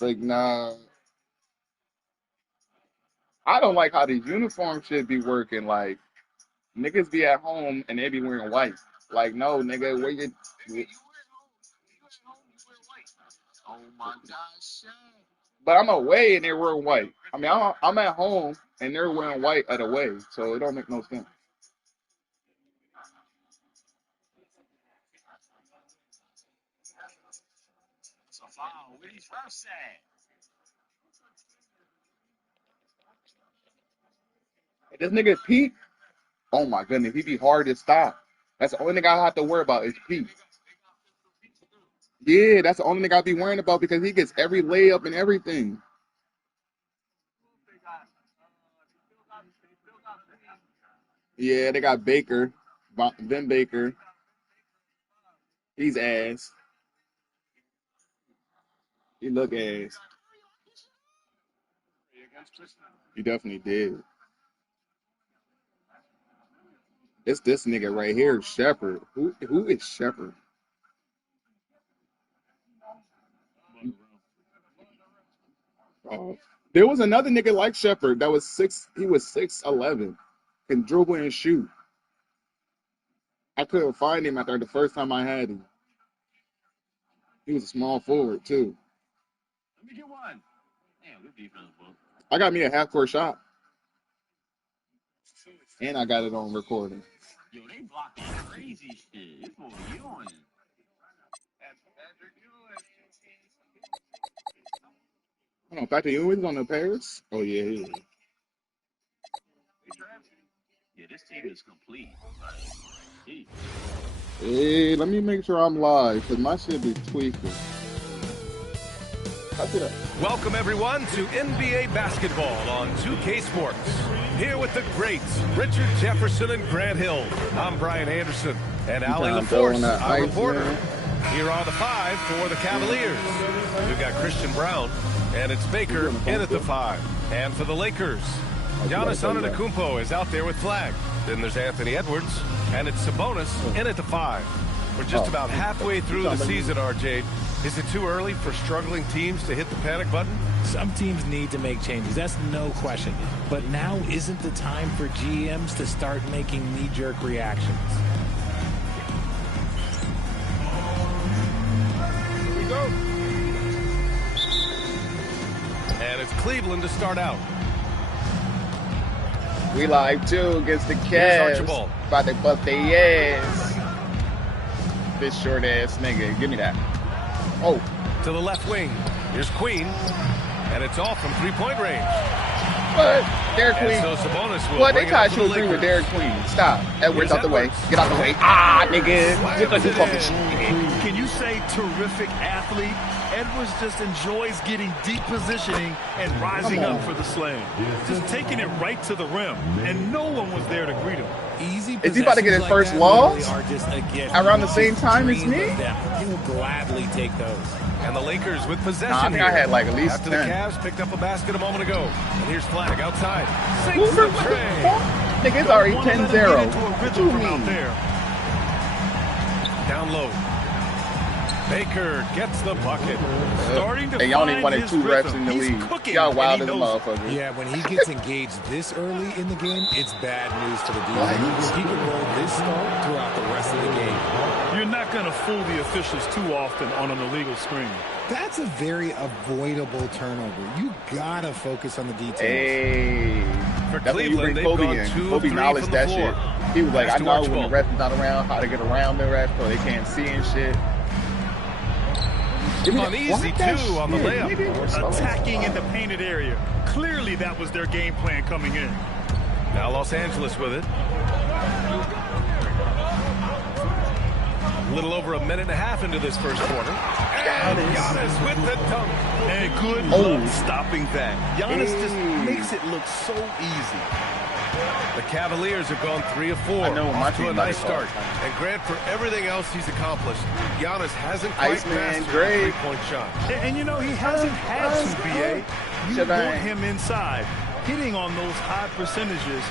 like, nah. I don't like how these uniforms should be working. Like, niggas be at home and they be wearing white. Like, no, nigga, where you. But I'm away and they're wearing white. I mean, I'm at home and they're wearing white at away, so it don't make no sense. This nigga Pete, oh my goodness, he be hard to stop. That's the only thing I have to worry about is Pete. Yeah, that's the only thing I be worrying about because he gets every layup and everything. Yeah, they got Baker, Ben Baker. He's ass. He look ass. He definitely did. It's this nigga right here, Shepard. Who is Shepard? There was another nigga like Shepard that was six. He was 6'11", can dribble and shoot. I couldn't find him after the first time I had him. He was a small forward too. Let me get one. Damn, good defense, bro. I got me a half court shot, and I got it on recording. Yo, they blocking crazy shit. It's what you doing. Hold on, Patrick Ewing's on the Paris. Oh yeah, he is. Yeah, this team is complete. Hey, let me make sure I'm live because my shit be tweaking. Welcome everyone to NBA basketball on 2K Sports. Here with the greats, Richard Jefferson and Grant Hill. I'm Brian Anderson and Ali LaForce, our reporter. Here are the 5 for the Cavaliers. We've got Christian Brown, and it's Baker in at the 5. And for the Lakers, Giannis Antetokounmpo is out there with flag. Then there's Anthony Edwards, and it's Sabonis in at the 5. We're just about halfway through the season, RJ. Is it too early for struggling teams to hit the panic button? Some teams need to make changes, that's no question. But now isn't the time for GMs to start making knee-jerk reactions. Here we go. And it's Cleveland to start out. We live too against the Cavs. About to bust their ass. This short ass nigga. Give me that. Oh. To the left wing. Here's Queen. And it's off from three-point range. But Derek Queen. So Sabonis will what? They try to shoot three with Derek Queen. Stop. Edwards out the way. Get out the way. Ah, nigga. Look like you fucking shit. Can you say terrific athlete? Edwards just enjoys getting deep positioning and rising up for the slam. Just taking it right to the rim. And no one was there to greet him. Is he about to get his first loss around the same time as me? He will gladly take those. And the Lakers with possession. I think I had like at least after 10. The Cavs picked up a basket a moment ago. And here's Flag outside. Nigga, it's already 10-0. Down low. Baker gets the bucket. Starting to and y'all only wanted 2 refs in the league. Y'all wild as a motherfucker. Yeah, when he gets engaged this early in the game, it's bad news for the defense. He can roll this start throughout the rest of the game. You're not going to fool the officials too often on an illegal screen. That's a very avoidable turnover. You got to focus on the details. Hey. For That's Cleveland, when you bring Kobe in. Kobe acknowledged that shit. He was like, I know when the ref is not around, how to get around the ref so they can't see and shit. Uneasy too on the layup. Attacking in the painted area. Clearly that was their game plan coming in. Now Los Angeles with it. A little over a minute and a half into this first quarter. And Giannis with the dunk. And good luck stopping that. Giannis just makes it look so easy. The Cavaliers have gone 3 of 4. I know, off to a nice start. And Grant, for everything else he's accomplished, Giannis hasn't quite Iceman passed great. the three-point shot. And you know, he hasn't had to, BA. You want him inside, hitting on those high percentages,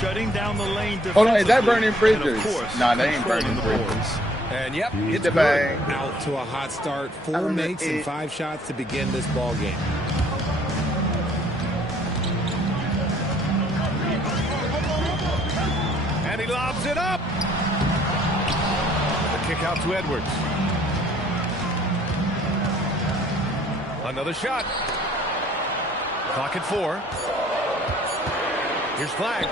shutting down the lane defensively. Hold on, is that Burning Bridges? Of course, nah, that ain't Burning Bridges. And yep, it's good. Out to a hot start. 4 makes and 5 shots to begin this ball game. And he lobs it up. The kick out to Edwards. Another shot. Clock at 4. Here's flag.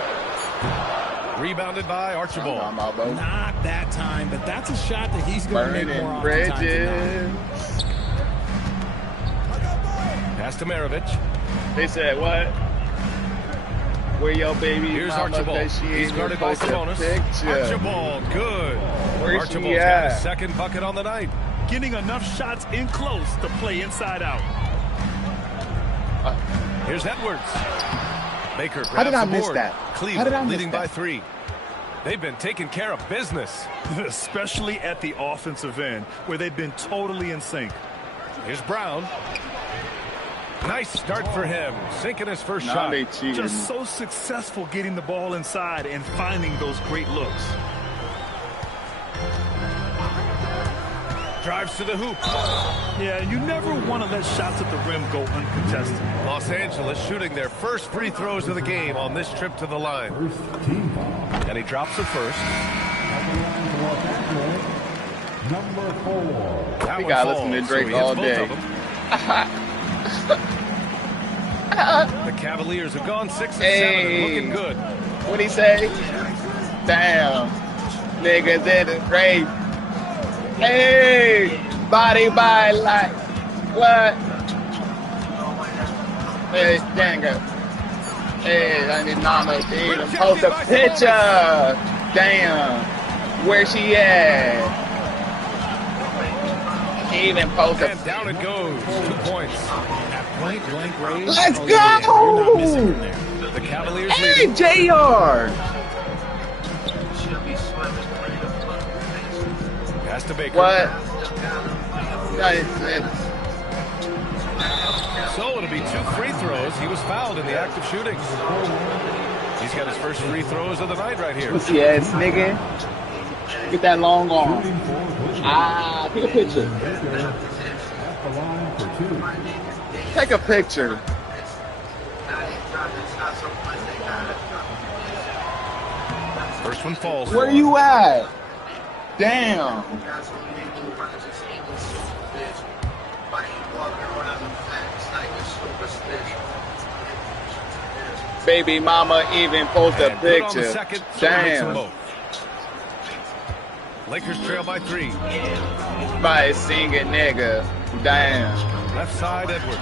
Rebounded by Archibald. Not that time, but that's a shot that he's going to make more often times than not. Pass to Maravich. They said what? Where your baby? Here's Archibald. He's guarded by Sabonis. Archibald, good. Archibald's got his second bucket on the night. Getting enough shots in close to play inside out. Here's Edwards. Baker grabs How did I the miss board. that? Cleveland leading by 3. They've been taking care of business. Especially at the offensive end, where they've been totally in sync. Here's Brown. Nice start for him. Sinking his first shot. Just so successful getting the ball inside and finding those great looks. Drives to the hoop. Yeah, you never want to let shots at the rim go uncontested. Los Angeles shooting their first free throws of the game on this trip to the line. And he drops the first. Number 4. We got to listen to Drake all day. The Cavaliers have gone 6 and 7 looking good. What'd he say? Damn. Niggas in the grave. Hey, body by like what? Hey, Django. Hey, I need mama to even post a picture. Damn, where she at? She even post a. And down it goes. 2 points. At point blank range. Let's go! You're not missing him there. The Cavaliers Hey, leading. JR. Pass to Baker. What? So it'll be 2 free throws. He was fouled in the act of shooting. He's got his first free throws of the night right here. Pussy ass nigga. Get that long arm. Take a picture. Take a picture. First one falls. Where you at? Damn. Baby mama even post a picture. Damn. Lakers trail by 3. By a singing nigga. Damn. Left side, Edwards.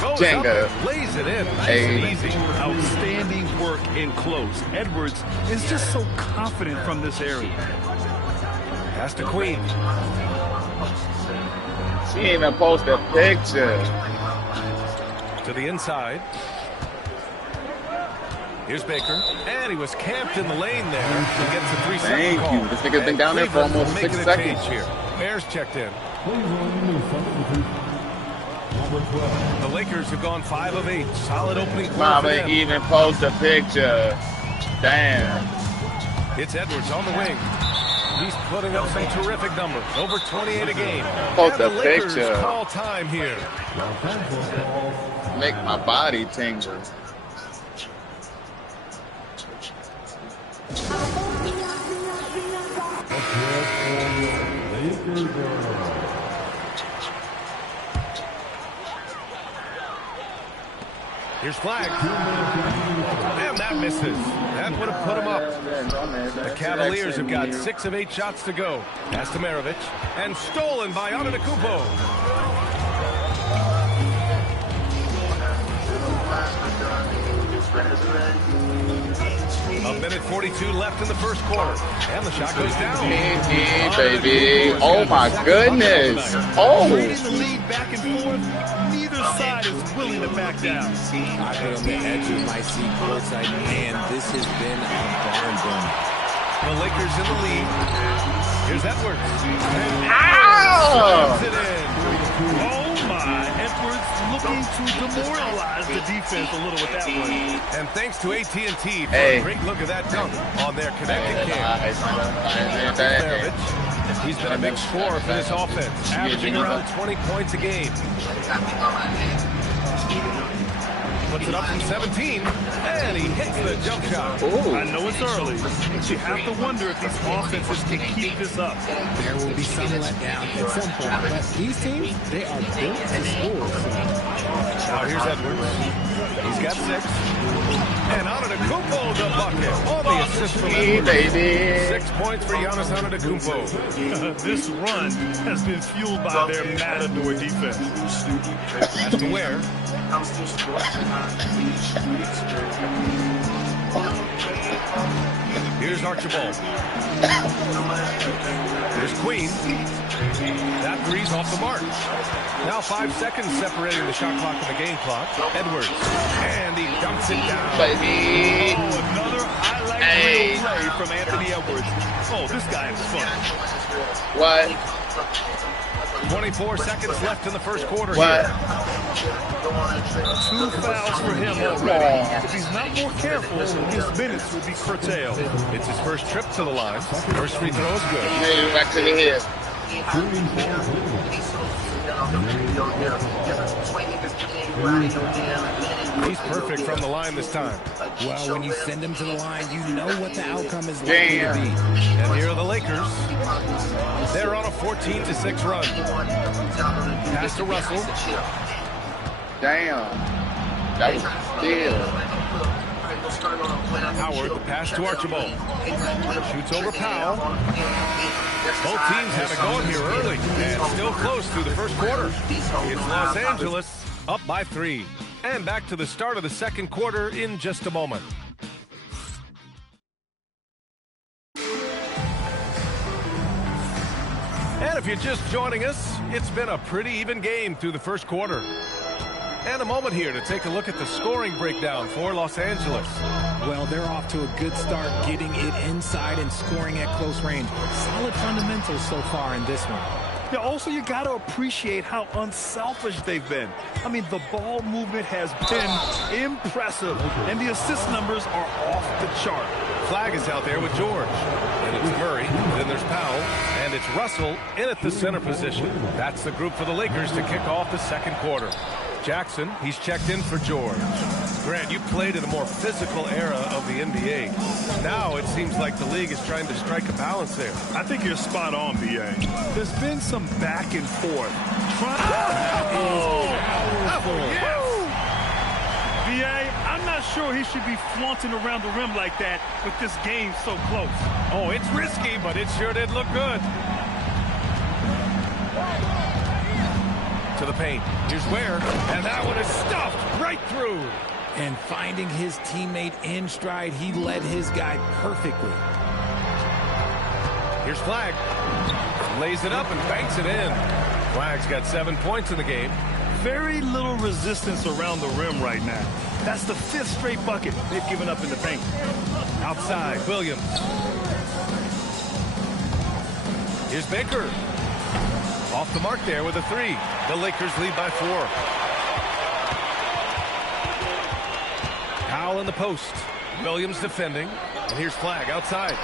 Goes Jenga. up and lays it in. Nice Hey. and easy. Outstanding work in close. Edwards is just so confident from this area. Pass to Queen. She even post a picture. To the inside. Here's Baker. And he was camped in the lane there. He gets a 3-second Thank call. you. This nigga's been down there for Cleveland almost making 6 a seconds. change here. Bears checked in. The Lakers have gone 5 of 8. Solid opening quarter for Mama them. even post a picture. Damn. It's Edwards on the wing. He's putting up some terrific numbers. Over 28 a game. Post And a the Lakers picture. call time here. Make my body tingle. Here's flag. And that misses. That would have put him up. The Cavaliers have got 6 of 8 shots to go. Pass to Maravich. And stolen by Antetokounmpo. A minute 42 left in the first quarter. And the shot goes down. Baby. Oh my goodness. Oh. Trading the lead back and forth, neither side is willing to back down. I've been on the edge of my seat courtside, and this has been a barn burner. The Lakers in the lead. Here's Edwards. Ow! Slams it in. Oh my, Edwards looking to demoralize the defense a little with that one. And thanks to AT&T for a great look at that dunk on their connected cam. Maravich. He's been a big scorer for this offense, averaging around 20 points a game. Puts it up from 17, and he hits the jump shot. Ooh. I know it's early, but you have to wonder if these offenses can keep this up. There will be some letdown at some point, but these teams, they are built to score. So. Now here's Edwards. He's got 6. And Antetokounmpo the bucket on the assist from Edwards. 6 points for Giannis Antetokounmpo. This run has been fueled by their matador defense. Has to wear. Here's Archibald. There's Queen. That three's off the mark. Now 5 seconds separating the shot clock and the game clock. Edwards. And he dumps it down. Baby. Oh, another highlight reel play from Anthony Edwards. Oh, this guy is fun. What? 24 seconds left in the first quarter What? here. 2 fouls for him already. If he's not more careful, his minutes will be curtailed. It's his first trip to the line. First free throw is good. Hey, back to the head. He's perfect from the line this time. Well, when you send him to the line, you know what the outcome is likely Damn. to be. And here are the Lakers. They're on a 14-6 run. Pass to Russell. Damn. That was still. Howard, the pass to Archibald. Shoots over Powell. Both teams have it going here early and still close through the first quarter. It's Los Angeles up by 3. And back to the start of the second quarter in just a moment. And if you're just joining us, it's been a pretty even game through the first quarter. And a moment here to take a look at the scoring breakdown for Los Angeles. Well, they're off to a good start getting it inside and scoring at close range. Solid fundamentals so far in this one. Yeah, also, you got to appreciate how unselfish they've been. I mean, the ball movement has been impressive, and the assist numbers are off the chart. Flag is out there with George. And it's Murray, then there's Powell, and it's Russell in at the center position. That's the group for the Lakers to kick off the second quarter. Jackson, he's checked in for George. Grant, you played in a more physical era of the NBA. Now it seems like the league is trying to strike a balance there. I think you're spot on, B.A. There's been some back and forth. B.A., I'm not sure he should be flaunting around the rim like that with this game so close. Oh, it's risky, but it sure did look good. To the paint. Here's Ware, and that one is stuffed right through. And finding his teammate in stride, he led his guy perfectly. Here's Flag. Lays it up and banks it in. Flag's got 7 points in the game. Very little resistance around the rim right now. That's the 5th straight bucket they've given up in the paint. Outside, Williams. Here's Baker. Off the mark there with a 3. The Lakers lead by 4. Powell in the post. Williams defending. And here's Flag outside.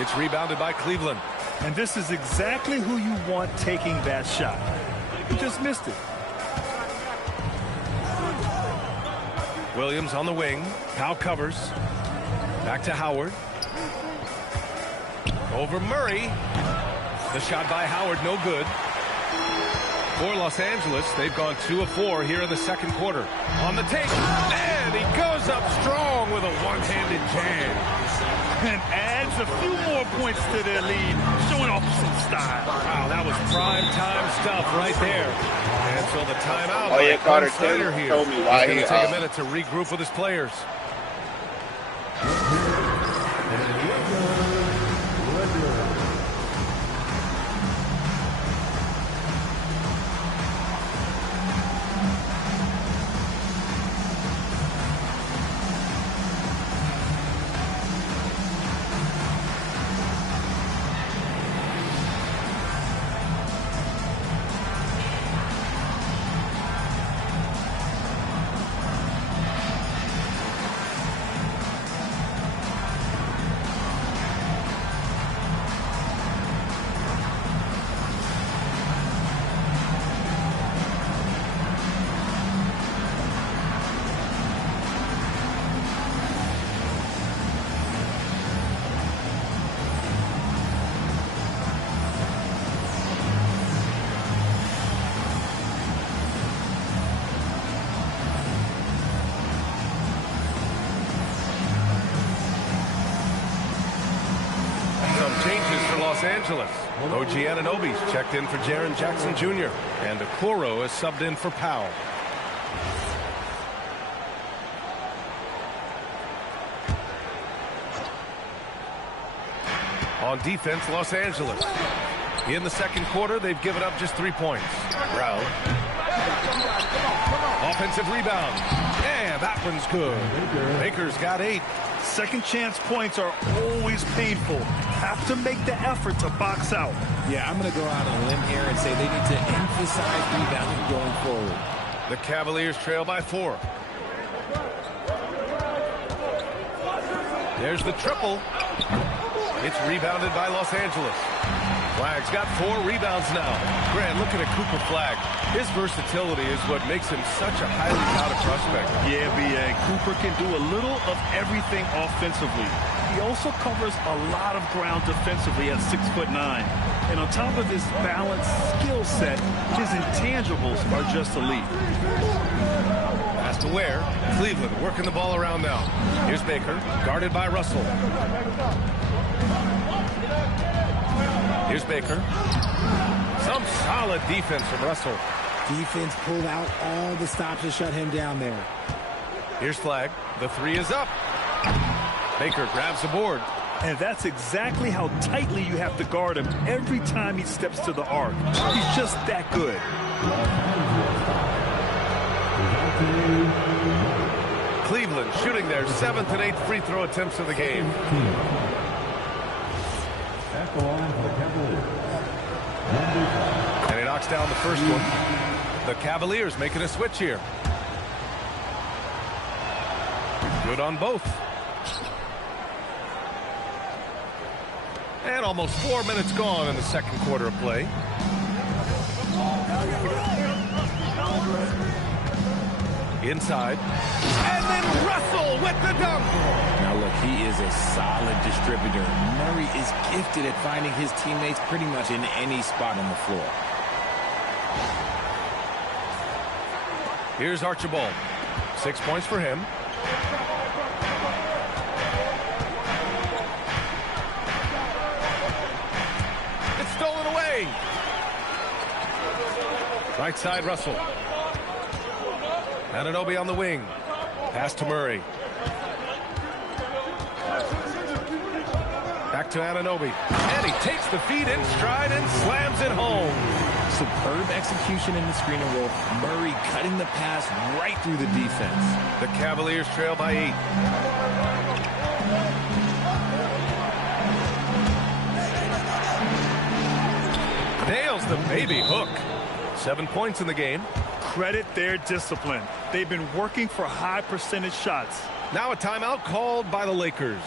It's rebounded by Cleveland. And this is exactly who you want taking that shot. You just missed it. Williams on the wing. Powell covers. Back to Howard. Over Murray. The shot by Howard, no good. For Los Angeles, they've gone 2 of 4 here in the second quarter. On the take, and he goes up strong with a one-handed jam. And adds a few more points to their lead, showing off some style. Wow, that was prime time stuff right there. And so the timeout. Oh, yeah, Carter Snyder here. told me why He's he going to take a minute to regroup with his players. Los Angeles. OG Anunoby's checked in for Jaren Jackson Jr. And Okoro is subbed in for Powell. On defense, Los Angeles. In the second quarter, they've given up just 3 points. Brown. Offensive rebound. Yeah, that one's good. Baker's got 8. Second chance points are always painful. Have to make the effort to box out. Yeah, I'm going to go out on a limb here and say they need to emphasize rebounding going forward. The Cavaliers trail by 4. There's the triple. It's rebounded by Los Angeles. Flagg's got 4 rebounds now. Grant, look at a Cooper Flag. His versatility is what makes him such a highly touted prospect. Yeah, B.A. Cooper can do a little of everything offensively. He also covers a lot of ground defensively at 6'9". And on top of his balanced skill set, his intangibles are just elite. Pass to Ware. Cleveland working the ball around now. Here's Baker, guarded by Russell. Here's Baker. Some solid defense from Russell. Defense pulled out all the stops to shut him down there. Here's Flag. The 3 is up. Baker grabs the board. And that's exactly how tightly you have to guard him every time he steps to the arc. He's just that good. Cleveland shooting their 7th and 8th free throw attempts of the game. And he knocks down the first one. The Cavaliers making a switch here. Good on both. And almost 4 minutes gone in the second quarter of play. Inside. And then Russell with the dunk. Now look, he is a solid distributor. Murray is gifted at finding his teammates pretty much in any spot on the floor. Here's Archibald. 6 points for him. It's stolen away. Right side, Russell. Anunoby on the wing. Pass to Murray. Back to Anunoby. And he takes the feed in stride and slams it home. Superb execution in the screen and roll. Murray cutting the pass right through the defense. The Cavaliers trail by 8. Nails the baby hook. 7 points in the game. Credit their discipline. They've been working for high percentage shots. Now a timeout called by the Lakers.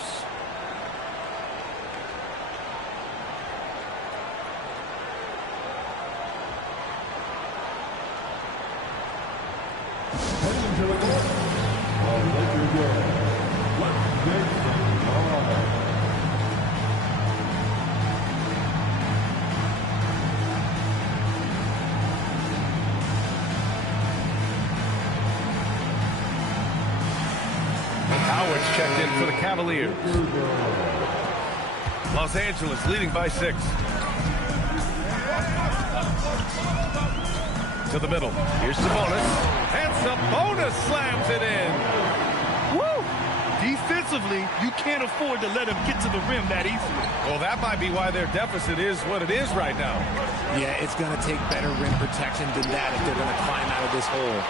Howard's checked in for the Cavaliers. Los Angeles leading by 6. To the middle. Here's Sabonis. And Sabonis slams it in. Woo! Defensively, you can't afford to let him get to the rim that easily. Well, that might be why their deficit is what it is right now. Yeah, it's going to take better rim protection than that if they're going to climb out of this hole.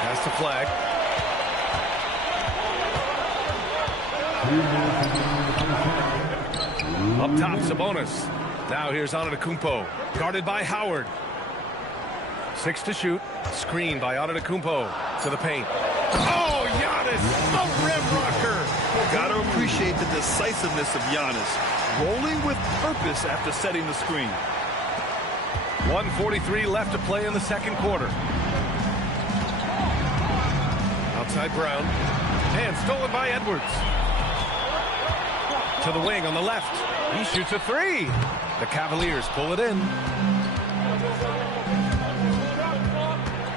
Pass to Flag. Up top, Sabonis. Now here's Antetokounmpo, guarded by Howard. 6 to shoot. Screen by Antetokounmpo to the paint. Oh, Giannis, a rim rocker. Gotta appreciate the decisiveness of Giannis. Rolling with purpose after setting the screen. 1:43 left to play in the second quarter. Outside Brown. And stolen by Edwards. To the wing on the left. He shoots a 3. The Cavaliers pull it in.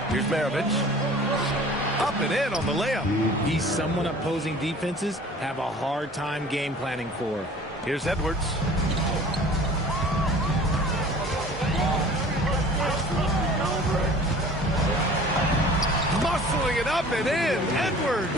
Here's Maravich. Up and in on the layup. He's someone opposing defenses have a hard time game planning for. Here's Edwards. Muscling it up and in, Edwards.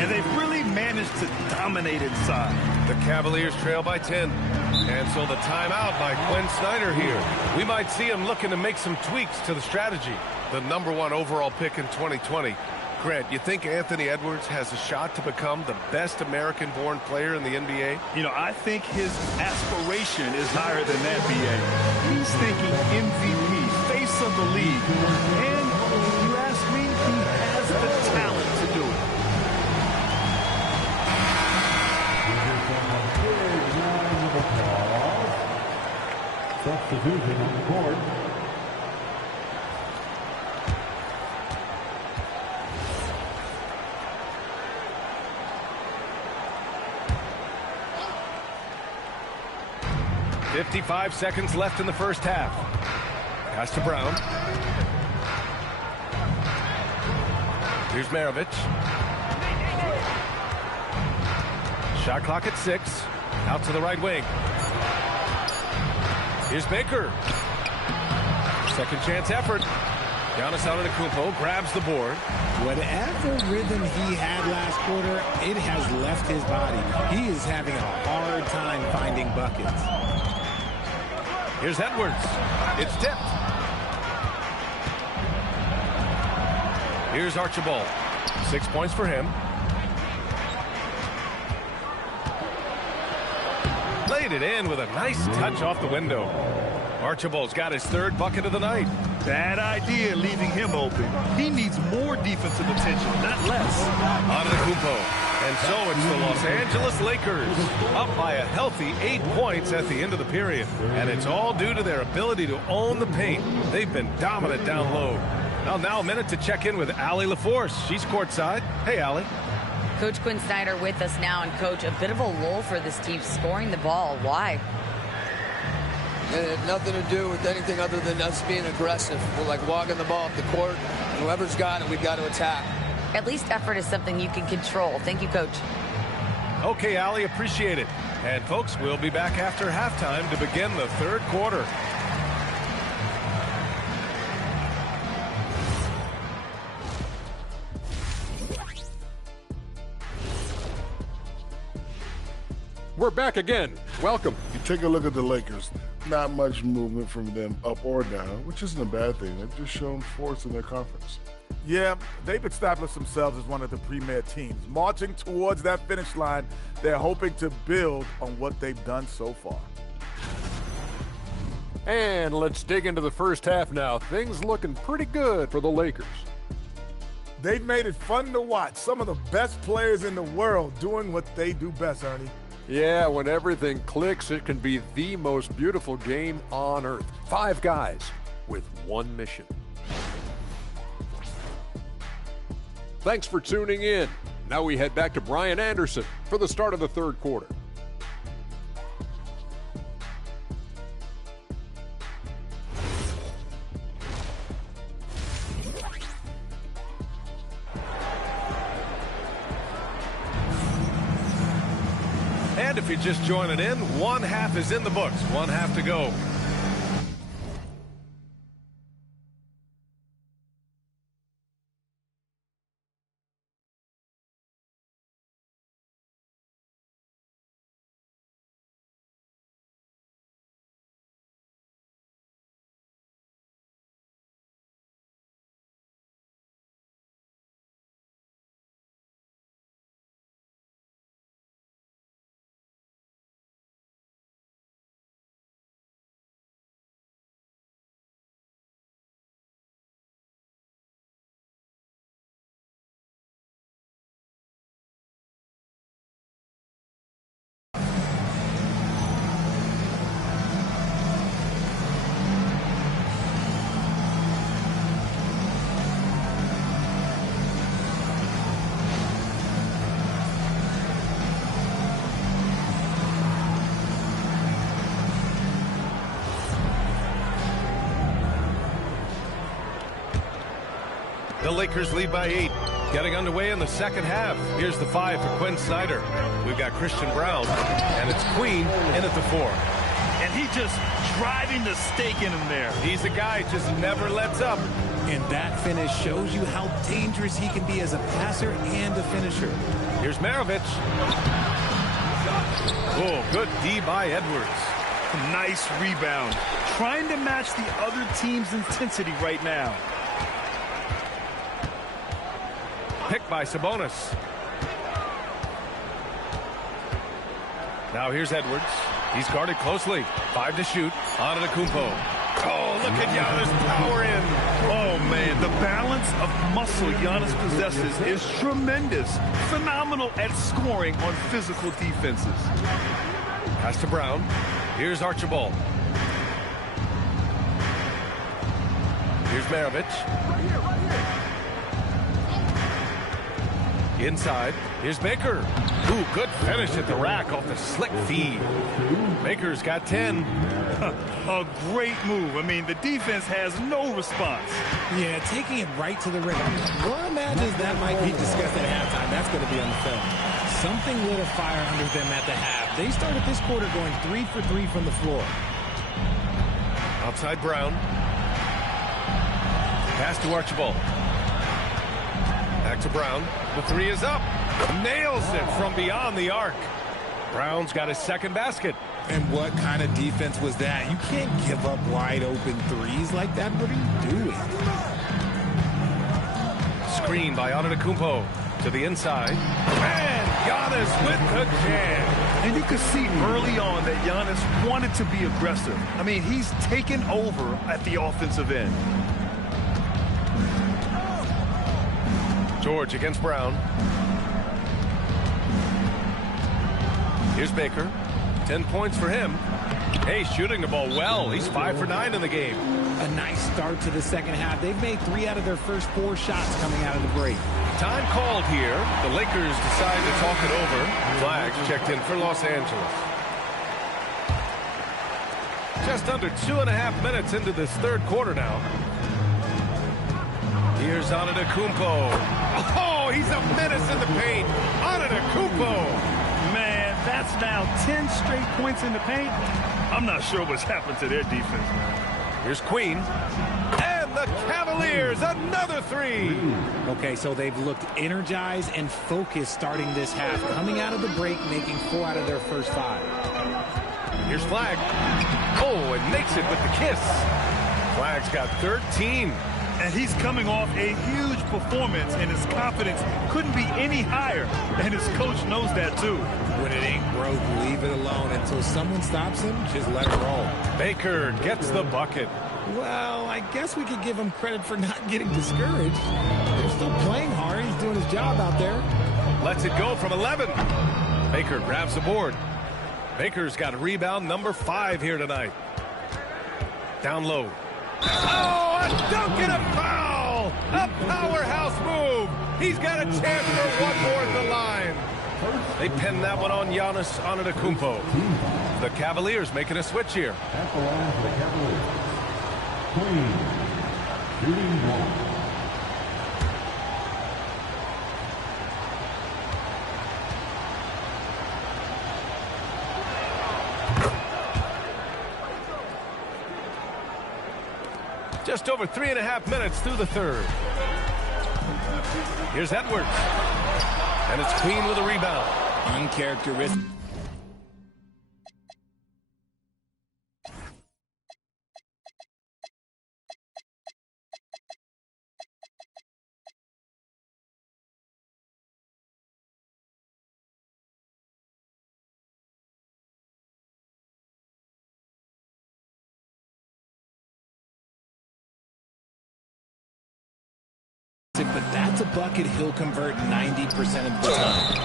And they've really managed to dominate inside. The Cavaliers trail by 10. And so the timeout by Quinn Snyder here. We might see him looking to make some tweaks to the strategy. The #1 overall pick in 2020. Grant, you think Anthony Edwards has a shot to become the best American-born player in the NBA? You know, I think his aspiration is higher than that, B.A. He's thinking MVP, face of the league. And you ask me, he has the talent to do it. Substitution on the court. .55 seconds left in the first half. Pass to Brown. Here's Maravich. Shot clock at 6. Out to the right wing. Here's Baker. Second chance effort. Giannis Antetokounmpo grabs the board. Whatever rhythm he had last quarter, it has left his body. He is having a hard time finding buckets. Here's Edwards. It's tipped. Here's Archibald. 6 points for him. Laid it in with a nice touch off the window. Archibald's got his 3rd bucket of the night. Bad idea leaving him open. He needs more defensive attention, not less. Antetokounmpo. And so it's the Los Angeles Lakers up by a healthy 8 points at the end of the period. And it's all due to their ability to own the paint. They've been dominant down low. Now a minute to check in with Allie LaForce. She's courtside. Hey, Allie. Coach Quinn Snyder with us now. And, Coach, a bit of a lull for this team scoring the ball. Why? And it had nothing to do with anything other than us being aggressive. We're like walking the ball up the court. Whoever's got it, we've got to attack. At least effort is something you can control. Thank you, Coach. Okay, Allie, appreciate it. And, folks, we'll be back after halftime to begin the 3rd quarter. We're back again. Welcome. You take a look at the Lakers. Not much movement from them up or down, which isn't a bad thing. They've just shown force in their conference. Yeah, they've established themselves as one of the premier teams. Marching towards that finish line, they're hoping to build on what they've done so far. And let's dig into the first half now. Things looking pretty good for the Lakers. They've made it fun to watch. Some of the best players in the world doing what they do best, Ernie. Yeah, when everything clicks, it can be the most beautiful game on earth. 5 guys with one mission. Thanks for tuning in. Now we head back to Brian Anderson for the start of the 3rd quarter. And if you're just joining in, 1 half is in the books. 1 half to go. The Lakers lead by 8. Getting underway in the second half. Here's the 5 for Quinn Snyder. We've got Christian Brown, and it's Queen in at the 4. And he just driving the stake in him there. He's a guy just never lets up. And that finish shows you how dangerous he can be as a passer and a finisher. Here's Maravich. Oh, good D by Edwards. Nice rebound. Trying to match the other team's intensity right now. Picked by Sabonis. Now here's Edwards. He's guarded closely. 5 to shoot. Antetokounmpo. Oh, look at Giannis power in. Oh, man, the balance of muscle Giannis possesses is tremendous. Phenomenal at scoring on physical defenses. Pass to Brown. Here's Archibald. Here's Maravich. Inside. Here's Baker. Ooh, good finish at the rack off the slick feed. Baker's got 10. A great move. I mean, the defense has no response. Yeah, taking it right to the rim. One imagines that might be discussed at halftime. That's going to be on the film. Something lit a fire under them at the half. They started this quarter going 3 for 3 from the floor. Outside Brown. Pass to Archibald. Back to Brown. The 3 is up. Nails it from beyond the arc. Brown's got his second basket. And what kind of defense was that? You can't give up wide open threes like that. What are you doing? Screen by Antetokounmpo to the inside. And Giannis with the jam. And you could see early on that Giannis wanted to be aggressive. I mean, he's taken over at the offensive end. George against Brown. Here's Baker. 10 points for him. Hey, shooting the ball well. He's 5 for 9 in the game. A nice start to the second half. They've made 3 out of their first 4 shots coming out of the break. Time called here. The Lakers decide to talk it over. Flags checked in for Los Angeles. Just under 2.5 minutes into this third quarter now. Here's Antetokounmpo. Oh, he's a menace in the paint. Antetokounmpo. Man, that's now 10 straight points in the paint. I'm not sure what's happened to their defense, man. Here's Queen. And the Cavaliers, another 3. Okay, so they've looked energized and focused starting this half. Coming out of the break, making 4 out of their first 5. Here's Flag. Oh, and makes it with the kiss. Flag's got 13. And he's coming off a huge performance, and his confidence couldn't be any higher. And his coach knows that, too. When it ain't broke, leave it alone. Until someone stops him, just let it roll. Baker gets the bucket. Well, I guess we could give him credit for not getting discouraged. They're still playing hard. He's doing his job out there. Lets it go from 11. Baker grabs the board. Baker's got rebound number 5 here tonight. Down low. Oh, a dunk and a foul! A powerhouse move! He's got a chance for one more at the line. They pin that one on Giannis Antetokounmpo. The Cavaliers making a switch here. At the line for the Cavaliers, Queen, shooting 1. Just over 3.5 minutes through the third. Here's Edwards. And it's Queen with a rebound. Uncharacteristic. But that's a bucket he'll convert 90% of the time.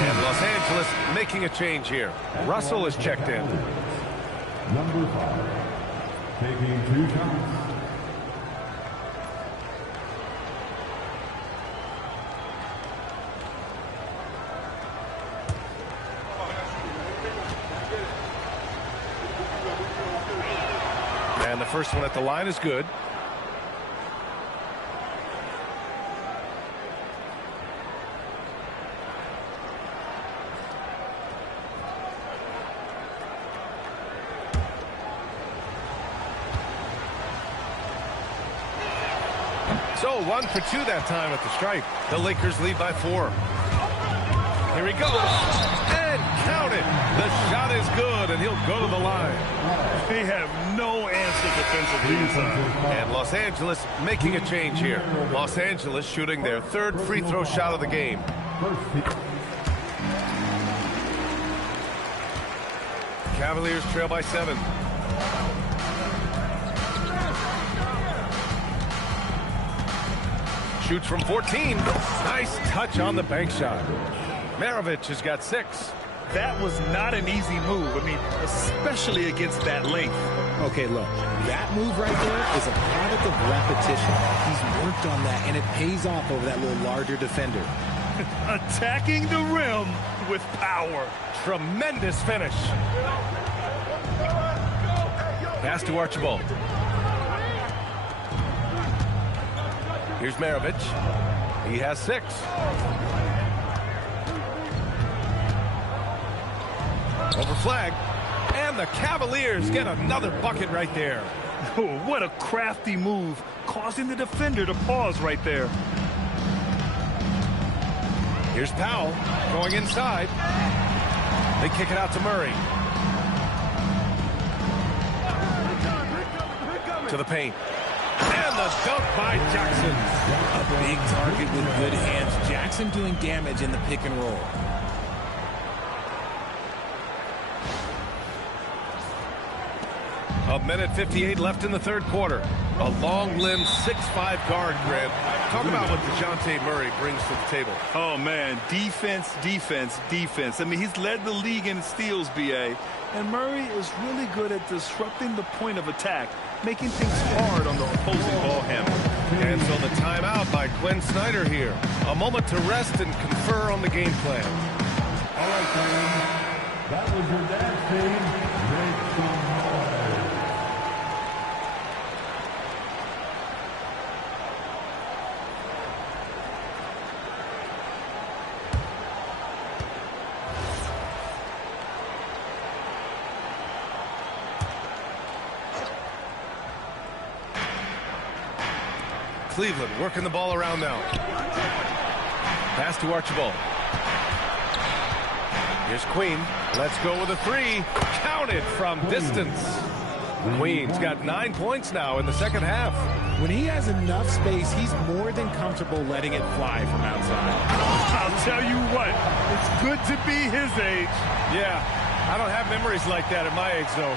And Los Angeles making a change here. Russell is checked in. Number 5, taking 2 shots. And the first one at the line is good. So 1 for 2 that time at the stripe. The Lakers lead by 4. Here he goes. And count it. The shot is good, and he'll go to the line. They have no answer defensively inside. And Los Angeles making a change here. Los Angeles shooting their 3rd free throw shot of the game. Cavaliers trail by 7. Shoots from 14. Nice touch on the bank shot. Maravich has got 6. That was not an easy move. I mean, especially against that length. Okay, look, that move right there is a product of repetition. He's worked on that, and it pays off over that little larger defender. Attacking the rim with power. Tremendous finish. Pass to Archibald. Here's Maravich. He has 6. Over flag. And the Cavaliers get another bucket right there. Oh, what a crafty move, causing the defender to pause right there. Here's Powell going inside. They kick it out to Murray. To the paint. And the dunk by Jackson. A big target with good hands. Jackson doing damage in the pick and roll. A minute 58 left in the 3rd quarter. A long-limbed 6'5" guard, Grant. Talk about what DeJounte Murray brings to the table. Oh, man, defense, defense, defense. I mean, he's led the league in steals, B.A., and Murray is really good at disrupting the point of attack, making things hard on the opposing ball handler. And so the timeout by Quinn Snyder here. A moment to rest and confer on the game plan. All right, fans. That was your dance team. Make some noise. Cleveland working the ball around now. Pass to Archibald. Here's Queen. Let's go with a 3. Counted from distance. Queen's got 9 points now in the 2nd half. When he has enough space, he's more than comfortable letting it fly from outside. I'll tell you what, it's good to be his age. Yeah, I don't have memories like that at my age, though.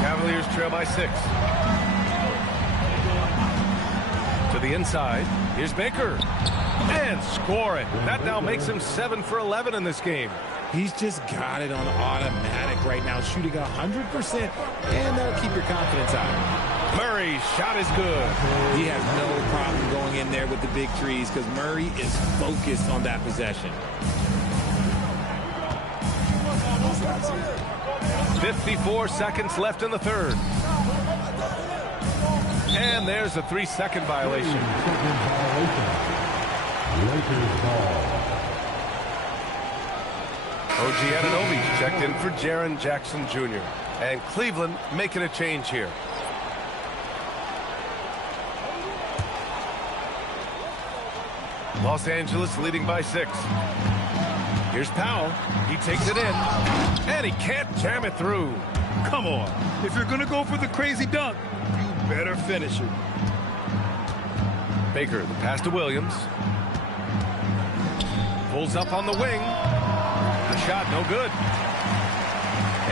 Cavaliers trail by 6. To the inside. Here's Baker. And score it. That now makes him 7 for 11 in this game. He's just got it on automatic right now, shooting 100%, and that'll keep your confidence high. Murray's shot is good. He has no problem going in there with the big threes because Murray is focused on that possession. 54 seconds left in the 3rd. And there's a 3-second violation. Lakers ball. OG Anunoby checked in for Jaren Jackson Jr. And Cleveland making a change here. Los Angeles leading by 6. Here's Powell. He takes it in. And he can't jam it through. Come on. If you're going to go for the crazy dunk, you better finish it. Baker, the pass to Williams. Pulls up on the wing. The shot, no good.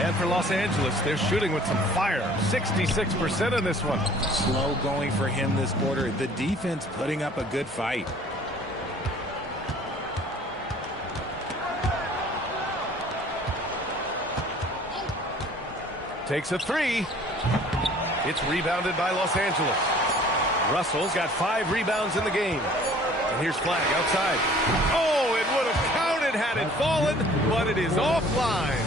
And for Los Angeles, they're shooting with some fire. 66% in this one. Slow going for him this quarter. The defense putting up a good fight. Takes a 3. It's rebounded by Los Angeles. Russell's got 5 rebounds in the game. And here's Flag outside. Oh, it would have counted had it fallen, but it is offline.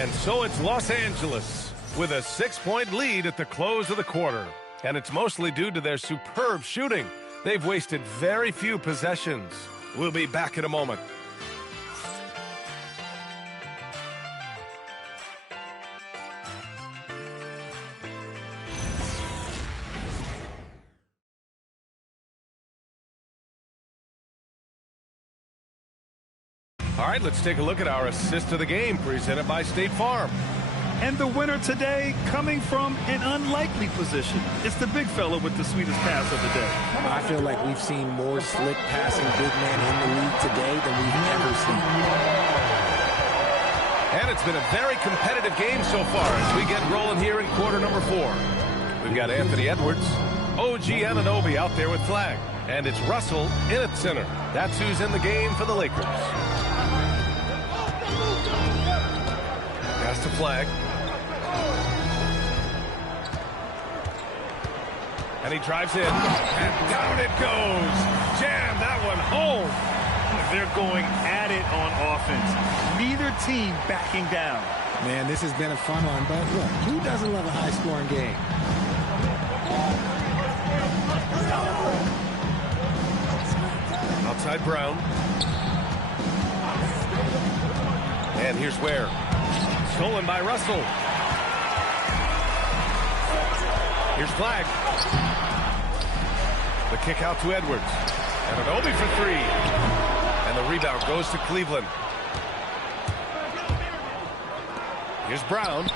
And so it's Los Angeles with a 6-point lead at the close of the quarter. And it's mostly due to their superb shooting. They've wasted very few possessions. We'll be back in a moment. All right, let's take a look at our assist of the game presented by State Farm. And the winner today coming from an unlikely position. It's the big fella with the sweetest pass of the day. I feel like we've seen more slick passing big man in the league today than we've ever seen. And it's been a very competitive game so far as we get rolling here in quarter number 4. We've got Anthony Edwards, OG Anunoby out there with flag. And it's Russell in at center. That's who's in the game for the Lakers. Pass to flag. And he drives in. And down it goes. Jam that one home. They're going at it on offense. Neither team backing down. Man, this has been a fun one, but look, who doesn't love a high-scoring game? Outside Brown. And here's Ware. Stolen by Russell. Here's Flag. The kick out to Edwards. And Anunoby for 3. And the rebound goes to Cleveland. Here's Brown.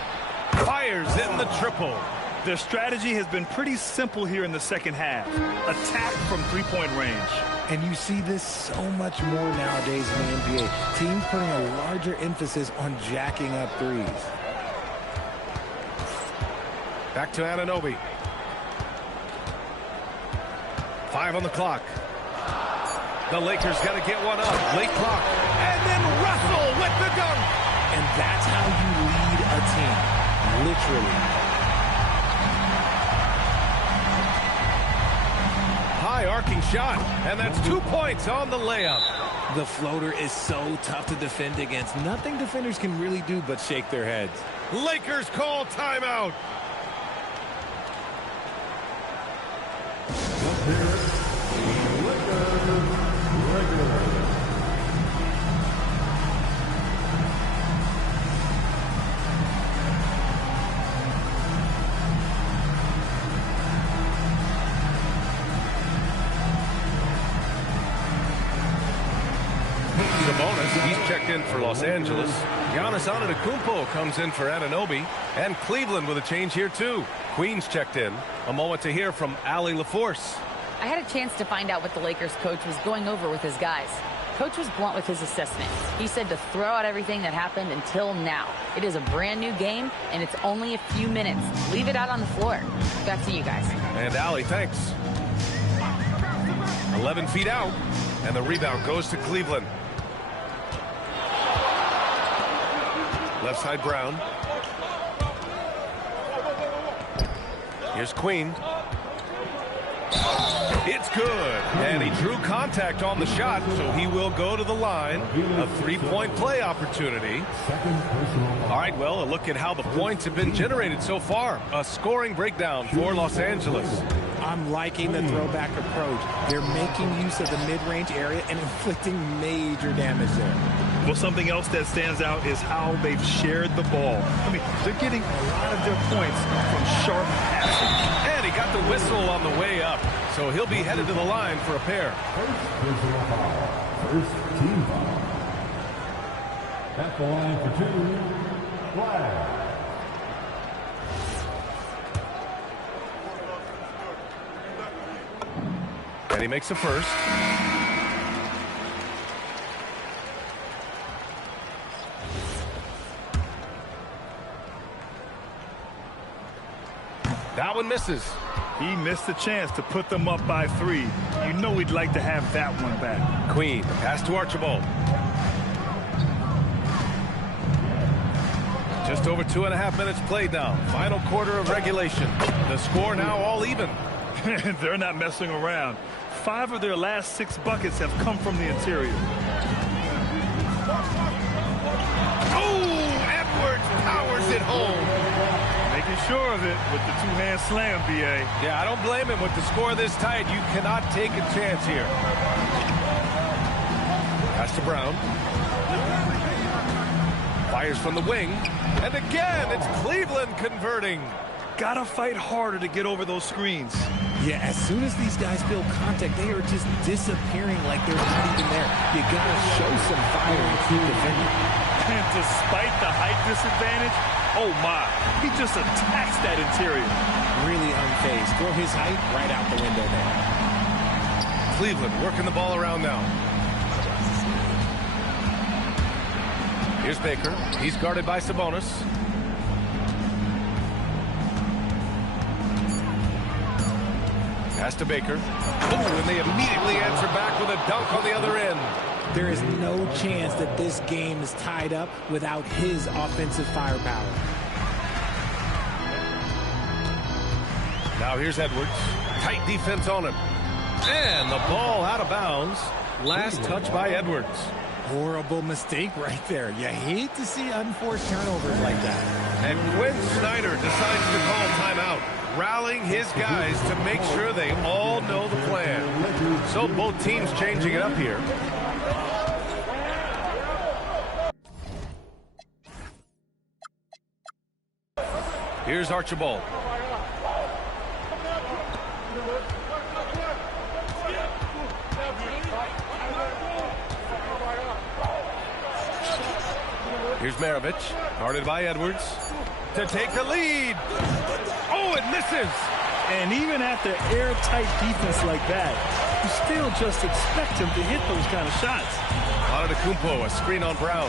Fires in the triple. Their strategy has been pretty simple here in the second half. Attack from three-point range. And you see this so much more nowadays in the NBA. Teams putting a larger emphasis on jacking up threes. Back to Anunoby. 5 on the clock. The Lakers got to get one up. Late clock. And then Russell with the dunk. And that's how you lead a team. Literally. High arcing shot. And that's 2 points on the layup. The floater is so tough to defend against. Nothing defenders can really do but shake their heads. Lakers call timeout. He's checked in for Los Angeles. Giannis Antetokounmpo comes in for Anunoby. And Cleveland with a change here, too. Queens checked in. A moment to hear from Allie LaForce. I had a chance to find out what the Lakers coach was going over with his guys. Coach was blunt with his assessment. He said to throw out everything that happened until now. It is a brand new game, and it's only a few minutes. Leave it out on the floor. Back to you guys. And Allie, thanks. 11 feet out, and the rebound goes to Cleveland. Left side Brown. Here's Queen. It's good. And he drew contact on the shot, so he will go to the line. A three-point play opportunity. All right, well, a look at how the points have been generated so far. A scoring breakdown for Los Angeles. I'm liking the throwback approach. They're making use of the mid-range area and inflicting major damage there. Well, something else that stands out is how they've shared the ball. I mean, they're getting a lot of their points from sharp passing. And he got the whistle on the way up, so he'll be headed to the line for a pair. First team foul. At the line for 2, Flag. And he makes the first. That one misses. He missed the chance to put them up by 3. You know he'd like to have that one back. Queen, pass to Archibald. Just over 2.5 minutes played now. Final quarter of regulation. The score now all even. They're not messing around. 5 of their last 6 buckets have come from the interior. Oh, Edwards powers it home. of it with the two-hand slam, B.A. Yeah, I don't blame him. With the score this tight, you cannot take a chance here. Pass to Brown. Fires from the wing. And again, it's Cleveland converting. Gotta fight harder to get over those screens. Yeah, as soon as these guys feel contact, they are just disappearing like they're not even there. You gotta show some fire and keep defending. And despite the height disadvantage, oh my, he just attacks that interior. Really unfazed. Throw his height right out the window there. Cleveland working the ball around now. Here's Baker. He's guarded by Sabonis. Pass to Baker. Oh, and they immediately answer back with a dunk on the other end. There is no chance that this game is tied up without his offensive firepower. Now here's Edwards. Tight defense on him. And the ball out of bounds. Last touch by Edwards. Horrible mistake right there. You hate to see unforced turnovers like that. And Quinn Snyder decides to call timeout, rallying his guys to make sure they all know the plan. So both teams changing it up here. Here's Archibald. Here's Maravich, guarded by Edwards, to take the lead. Oh, it misses. And even after airtight defense like that, you still just expect him to hit those kind of shots. Antetokounmpo, a screen on Brown.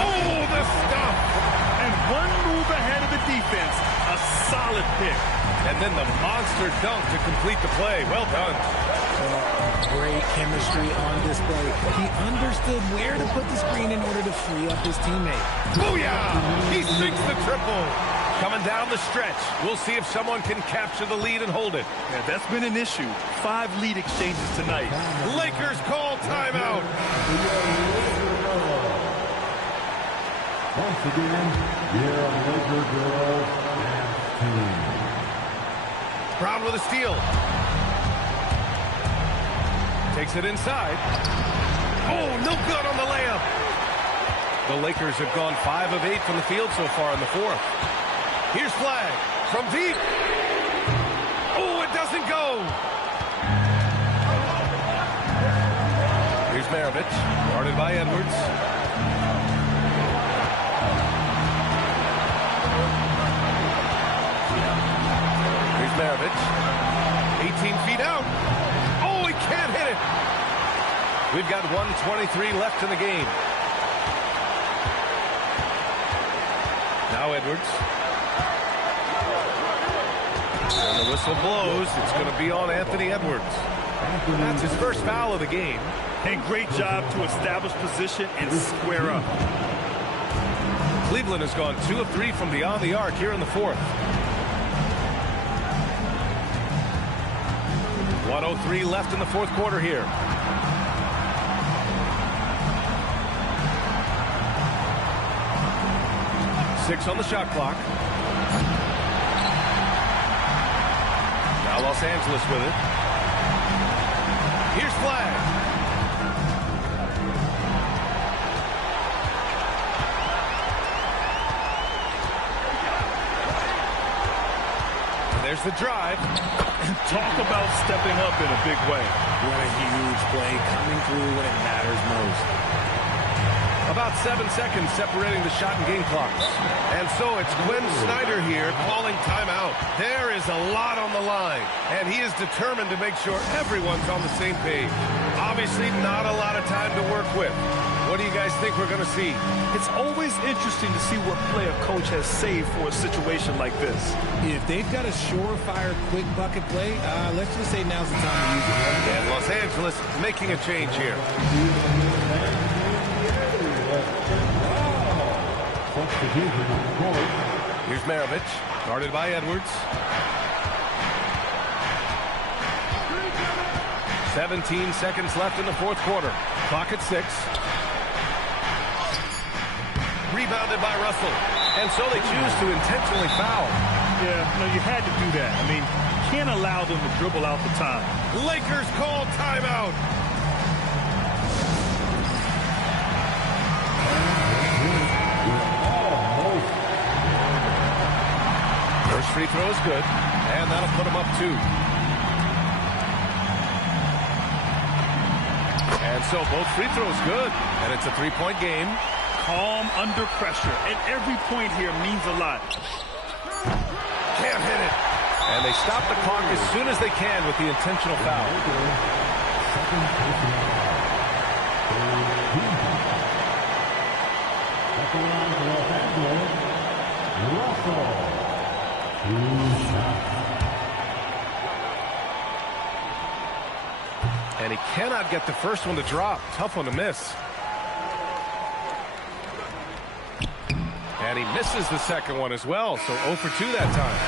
Oh, the stuff. And one move ahead of the defense, a solid pick. And then the monster dunk to complete the play. Well done. Great chemistry on display. He understood where to put the screen in order to free up his teammate. Booyah! He sinks the triple. Coming down the stretch. We'll see if someone can capture the lead and hold it. Yeah, that's been an issue. 5 lead exchanges tonight. Lakers call timeout. Once again, your Laker girls and team. Brown with a steal. Takes it inside. Oh, no good on the layup. The Lakers have gone 5 of 8 from the field so far in the fourth. Here's Flag from deep. Oh, it doesn't go. Here's Maravich, guarded by Edwards. Here's Maravich, 18 feet out. Oh, he can't hit it. We've got 1:23 left in the game. Now Edwards. And the whistle blows. It's going to be on Anthony Edwards. That's his first foul of the game. And great job to establish position and square up. Cleveland has gone 2 of 3 from beyond the arc here in the fourth. 1:03 left in the fourth quarter here. Six on the shot clock. Now Los Angeles with it. Here's Flag. And there's the drive. Talk about stepping up in a big way. What a huge play, coming through when it matters most. About 7 seconds separating the shot and game clocks. And so it's Quinn Snyder here calling timeout. There is a lot on the line, and he is determined to make sure everyone's on the same page. Obviously, not a lot of time to work with. What do you guys think we're going to see? It's always interesting to see what play a coach has saved for a situation like this. If they've got a surefire quick bucket play, let's just say now's the time to use it. And Los Angeles making a change here. Here's Maravich, guarded by Edwards. 17 seconds left in the fourth quarter. Clock at 6. rebounded by Russell. And so they choose to intentionally foul. Yeah, you had to do that. I mean, you can't allow them to dribble out the time. Lakers call timeout. First free throw is good, and that'll put them up 2. And so both free throws good, and it's a 3-point game. Calm under pressure, and every point here means a lot. Can't hit it. And they stop the clock as soon as they can with the intentional foul. And he cannot get the first one to drop. Tough one to miss. And he misses the second one as well, so 0 for 2 that time.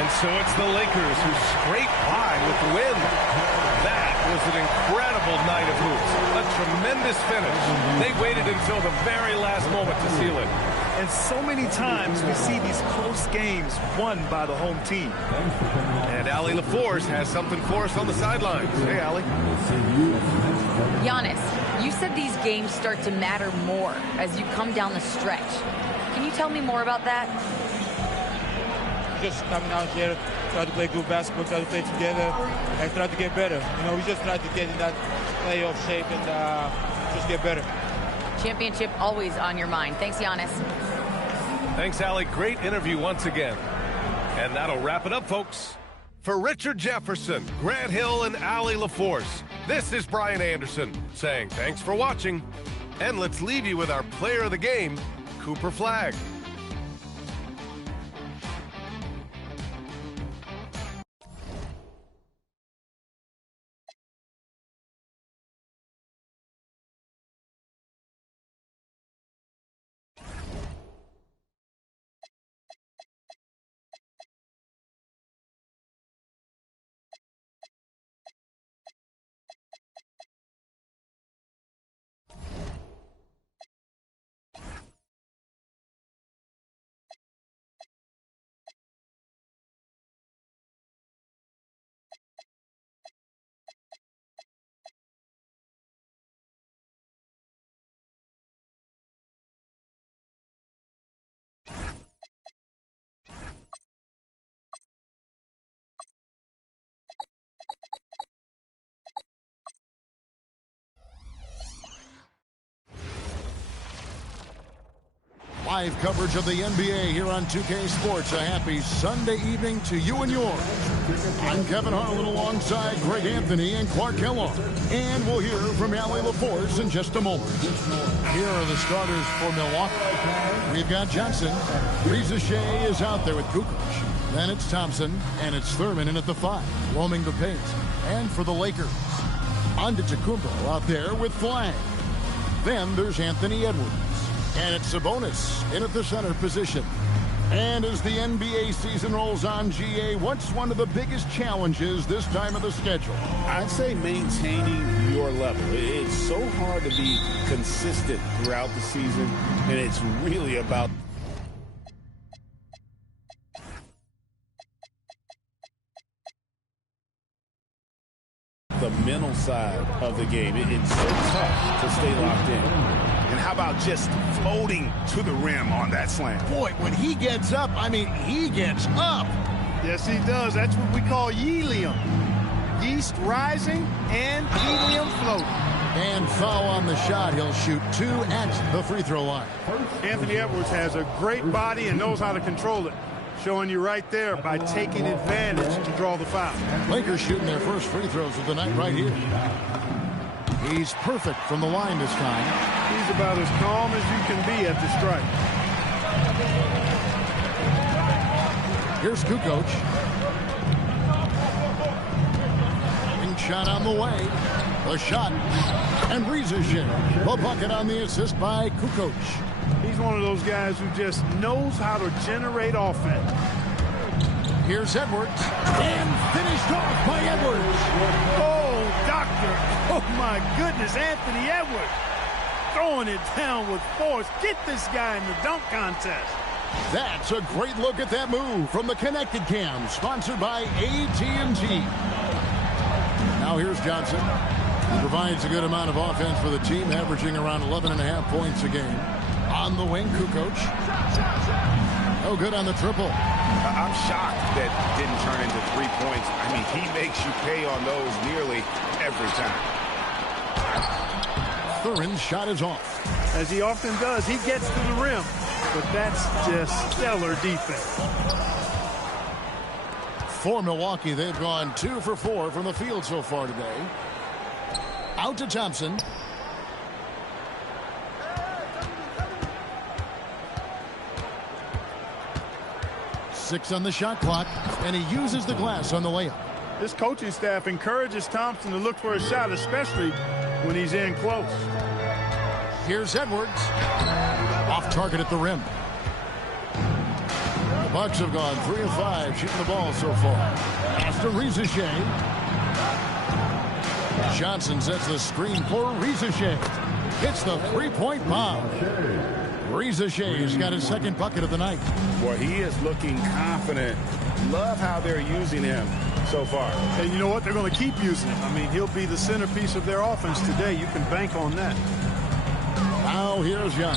And so it's the Lakers who scrape by with the win. That was an incredible night of hoops. A tremendous finish. They waited until the very last moment to seal it. And so many times we see these close games won by the home team. And Allie LaForce has something for us on the sidelines. Hey, Allie. Giannis, you said these games start to matter more as you come down the stretch. Can you tell me more about that? Just coming out here, try to play good basketball, try to play together, and try to get better. We just try to get in that playoff shape and just get better. Championship always on your mind. Thanks, Giannis. Thanks, Allie. Great interview once again. And that'll wrap it up, folks. For Richard Jefferson, Grant Hill, and Allie LaForce, this is Brian Anderson saying thanks for watching. And let's leave you with our player of the game, Cooper Flagg. Live coverage of the NBA here on 2K Sports. A happy Sunday evening to you and yours. I'm Kevin Harlan alongside Greg Anthony and Clark Kellogg. And we'll hear from Allie LaForce in just a moment. Here are the starters for Milwaukee. We've got Johnson. Reza Shea is out there with Kukoc. Then it's Thompson, and it's Thurman in at the 5, roaming the paint. And for the Lakers, Antetokounmpo out there with Flagg. Then there's Anthony Edwards. And it's Sabonis in at the center position. And as the NBA season rolls on, GA, what's one of the biggest challenges this time of the schedule? I'd say maintaining your level. It's so hard to be consistent throughout the season, and it's really about the mental side of the game. It's so tough to stay locked in. And how about just floating to the rim on that slam? Boy, when he gets up, I mean, he gets up. Yes, he does. That's what we call helium. Yeast rising and helium floating. And foul on the shot. He'll shoot 2 at the free throw line. Anthony Edwards has a great body and knows how to control it. Showing you right there by taking advantage to draw the foul. Lakers shooting their first free throws of the night right here. He's perfect from the line this time. He's about as calm as you can be at the strike. Here's Kukoc. Big shot on the way. The shot. And Reza Shea. The bucket on the assist by Kukoc. He's one of those guys who just knows how to generate offense. Here's Edwards. And finished off by Edwards. Oh, doctor. Oh, my goodness, Anthony Edwards. throwing it down with force. Get this guy in the dunk contest. That's a great look at that move from the Connected Cam, sponsored by AT&T. Now here's Johnson. He provides a good amount of offense for the team, averaging around 11.5 points a game. On the wing, Kukoc. No good on the triple. I'm shocked that didn't turn into 3 points. I mean, he makes you pay on those nearly every time. Thurin's shot is off. As he often does, he gets to the rim. But that's just stellar defense. For Milwaukee, they've gone 2 for 4 from the field so far today. Out to Thompson. Six on the shot clock, and he uses the glass on the layup. This coaching staff encourages Thompson to look for a shot, especially when he's in close. Here's Edwards. Off target at the rim. The Bucks have gone 3 of 5 shooting the ball so far. Pass to Rizachet. Johnson sets the screen for Rizachet. Hits the three-point bomb. Rizachet's got his second bucket of the night. Boy, he is looking confident. Love how they're using him so far. And you know what? They're going to keep using him. I mean, he'll be the centerpiece of their offense today. You can bank on that. Now here's Young.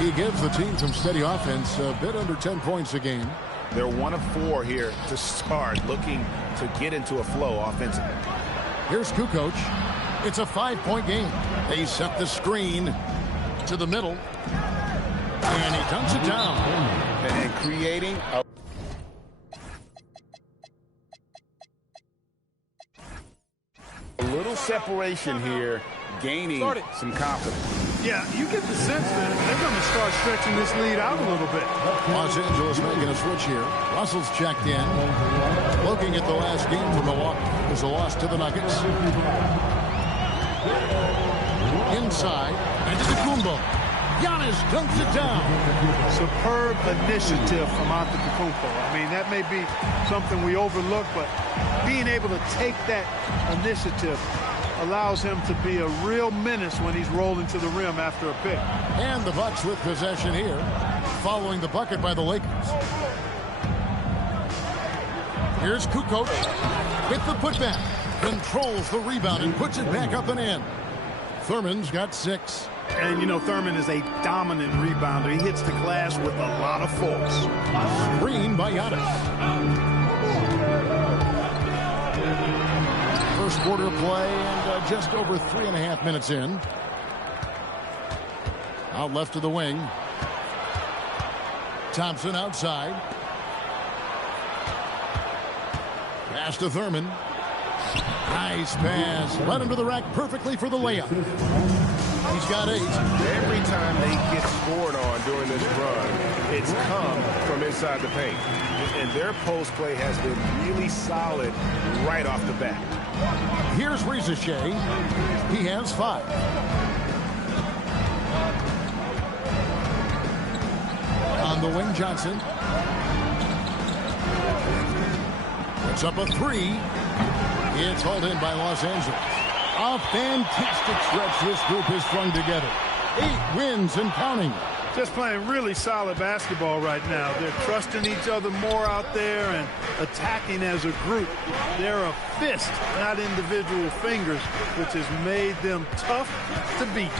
He gives the team some steady offense, a bit under 10 points a game. They're 1 of 4 here to start, looking to get into a flow offensively. Here's Kukoc. It's a 5-point game. They set the screen to the middle, and he dunks it down. And creating a little separation here, gaining some confidence. Yeah, you get the sense that they're going to start stretching this lead out a little bit. Los Angeles making a switch here. Russell's checked in. Looking at the last game for Milwaukee. It was a loss to the Nuggets. Inside, and to Kumbo. Giannis dunks it down. Superb initiative from Antetokounmpo. I mean, that may be something we overlook, but being able to take that initiative allows him to be a real menace when he's rolling to the rim after a pick. And the Bucks with possession here, following the bucket by the Lakers. Here's Kukoc with the putback. Controls the rebound and puts it back up and in. Thurman's got 6. And, you know, Thurman is a dominant rebounder. He hits the glass with a lot of force. Screen by Giannis. First quarter play and just over 3.5 minutes in. Out left of the wing. Thompson outside. Pass to Thurman. Nice pass. Led him to the rack perfectly for the layup. He's got 8. Every time they get scored on during this run, it's come from inside the paint. And their post play has been really solid right off the bat. Here's Rizachet. He has 5. On the wing, Johnson. Puts up a 3. It's hauled in by Los Angeles. A fantastic stretch this group has strung together. 8 wins and counting. Just playing really solid basketball right now. They're trusting each other more out there and attacking as a group. They're a fist, not individual fingers, which has made them tough to beat.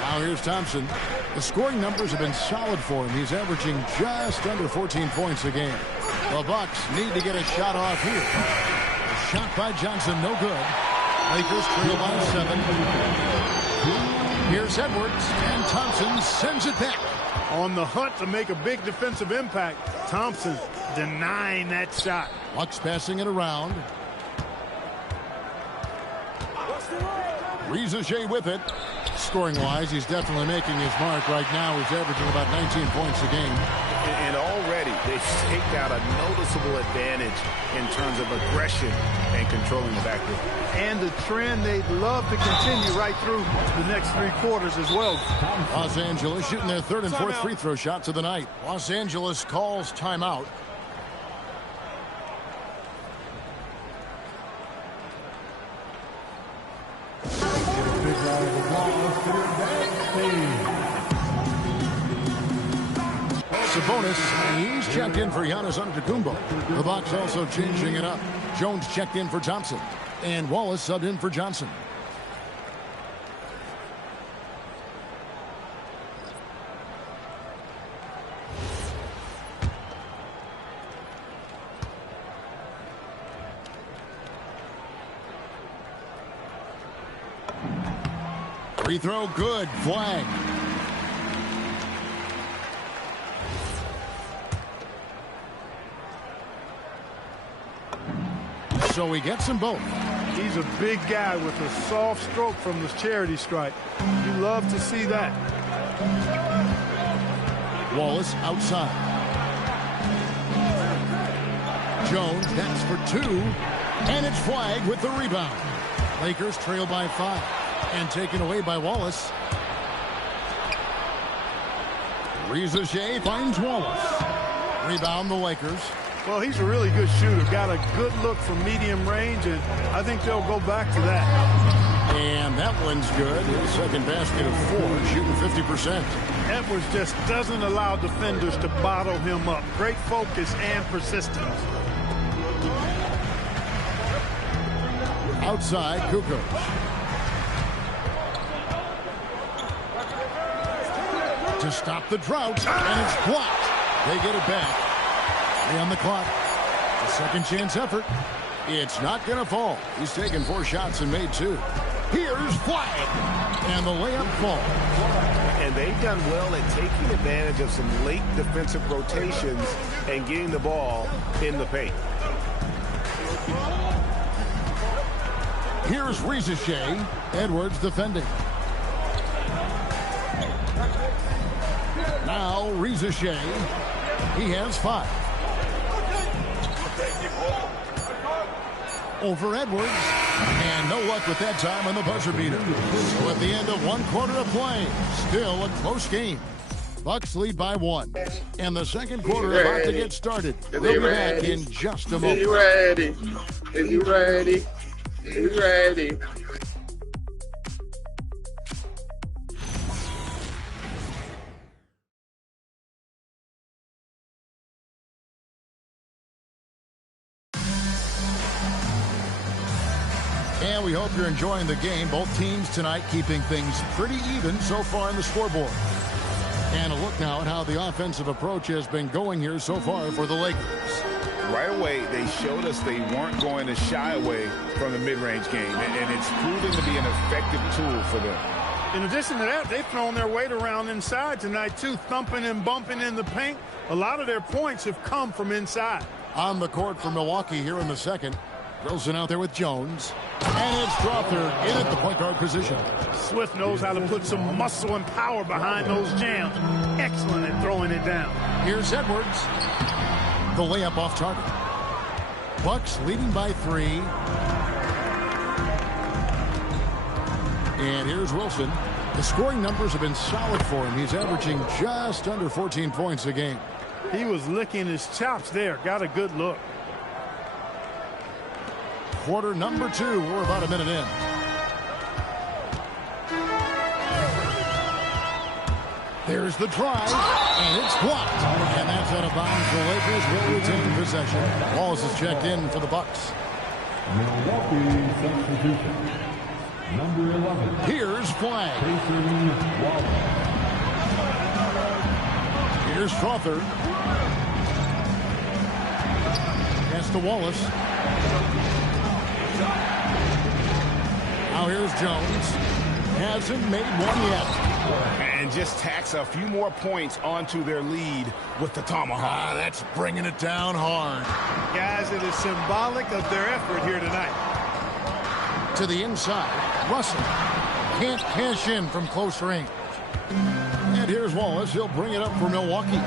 Now here's Thompson. The scoring numbers have been solid for him. He's averaging just under 14 points a game. The Bucks need to get a shot off here. A shot by Johnson, no good. Lakers trail by 7. Here's Edwards, and Thompson sends it back. On the hunt to make a big defensive impact, Thompson denying that shot. Bucks passing it around. Rizachet with it. Scoring-wise, he's definitely making his mark right now. He's averaging about 19 points a game. And already they've staked out a noticeable advantage in terms of aggression and controlling the backcourt. And the trend they'd love to continue right through the next 3 quarters as well. Los Angeles shooting their 3rd and 4th free throw shots of the night. Los Angeles calls timeout. Big round of applause for your Sabonis, he's checked in for Giannis Antetokounmpo. The Bucks also changing it up. Jones checked in for Thompson, and Wallace subbed in for Johnson. Free throw good. Flag. So he gets them both. He's a big guy with a soft stroke from the charity stripe. You love to see that. Wallace outside. Jones hits for 2. And it's flagged with the rebound. Lakers trail by 5. And taken away by Wallace. Reza Shea finds Wallace. Rebound the Lakers. Well, he's a really good shooter. Got a good look from medium range, and I think they'll go back to that. And that one's good. His second basket of 4, shooting 50%. Edwards just doesn't allow defenders to bottle him up. Great focus and persistence. Outside, Coopers. To stop the drought, and it's blocked. They get it back. 3 on the clock. A second chance effort. It's not going to fall. He's taken 4 shots and made 2. Here's flag. And the layup falls. And they've done well at taking advantage of some late defensive rotations and getting the ball in the paint. Here's Reza Shea. Edwards defending. Now Reza Shea. He has 5. Over Edwards. And no luck with that time on the buzzer beater. So at the end of 1 quarter of play, still a close game. Bucks lead by 1. And the second quarter about to get started. We'll be back in just a moment. Is he ready? Is he ready? Is he ready? And we hope you're enjoying the game. Both teams tonight keeping things pretty even so far on the scoreboard. And a look now at how the offensive approach has been going here so far for the Lakers. Right away, they showed us they weren't going to shy away from the mid-range game, and it's proven to be an effective tool for them. In addition to that, they've thrown their weight around inside tonight, too, thumping and bumping in the paint. A lot of their points have come from inside. On the court for Milwaukee here in the second. Wilson out there with Jones. And it's Strawther in at the point guard position. Swift knows how to put some muscle and power behind those jams. Excellent at throwing it down. Here's Edwards. The layup off target. Bucks leading by 3. And here's Wilson. The scoring numbers have been solid for him. He's averaging just under 14 points a game. He was licking his chops there. Got a good look. Quarter number 2. We're about a minute in. There's the drive, and it's blocked. And that's out of bounds. The Lakers will retain possession. Wallace is checked in for the Bucks. Milwaukee substitution. Number 11. Here's flag. Here's Strawther. Pass to Wallace. Now here's Jones. Hasn't made one yet. And just tacks a few more points onto their lead with the tomahawk. That's bringing it down hard. Guys, it is symbolic of their effort here tonight. To the inside. Russell can't cash in from close range. And here's Wallace. He'll bring it up for Milwaukee.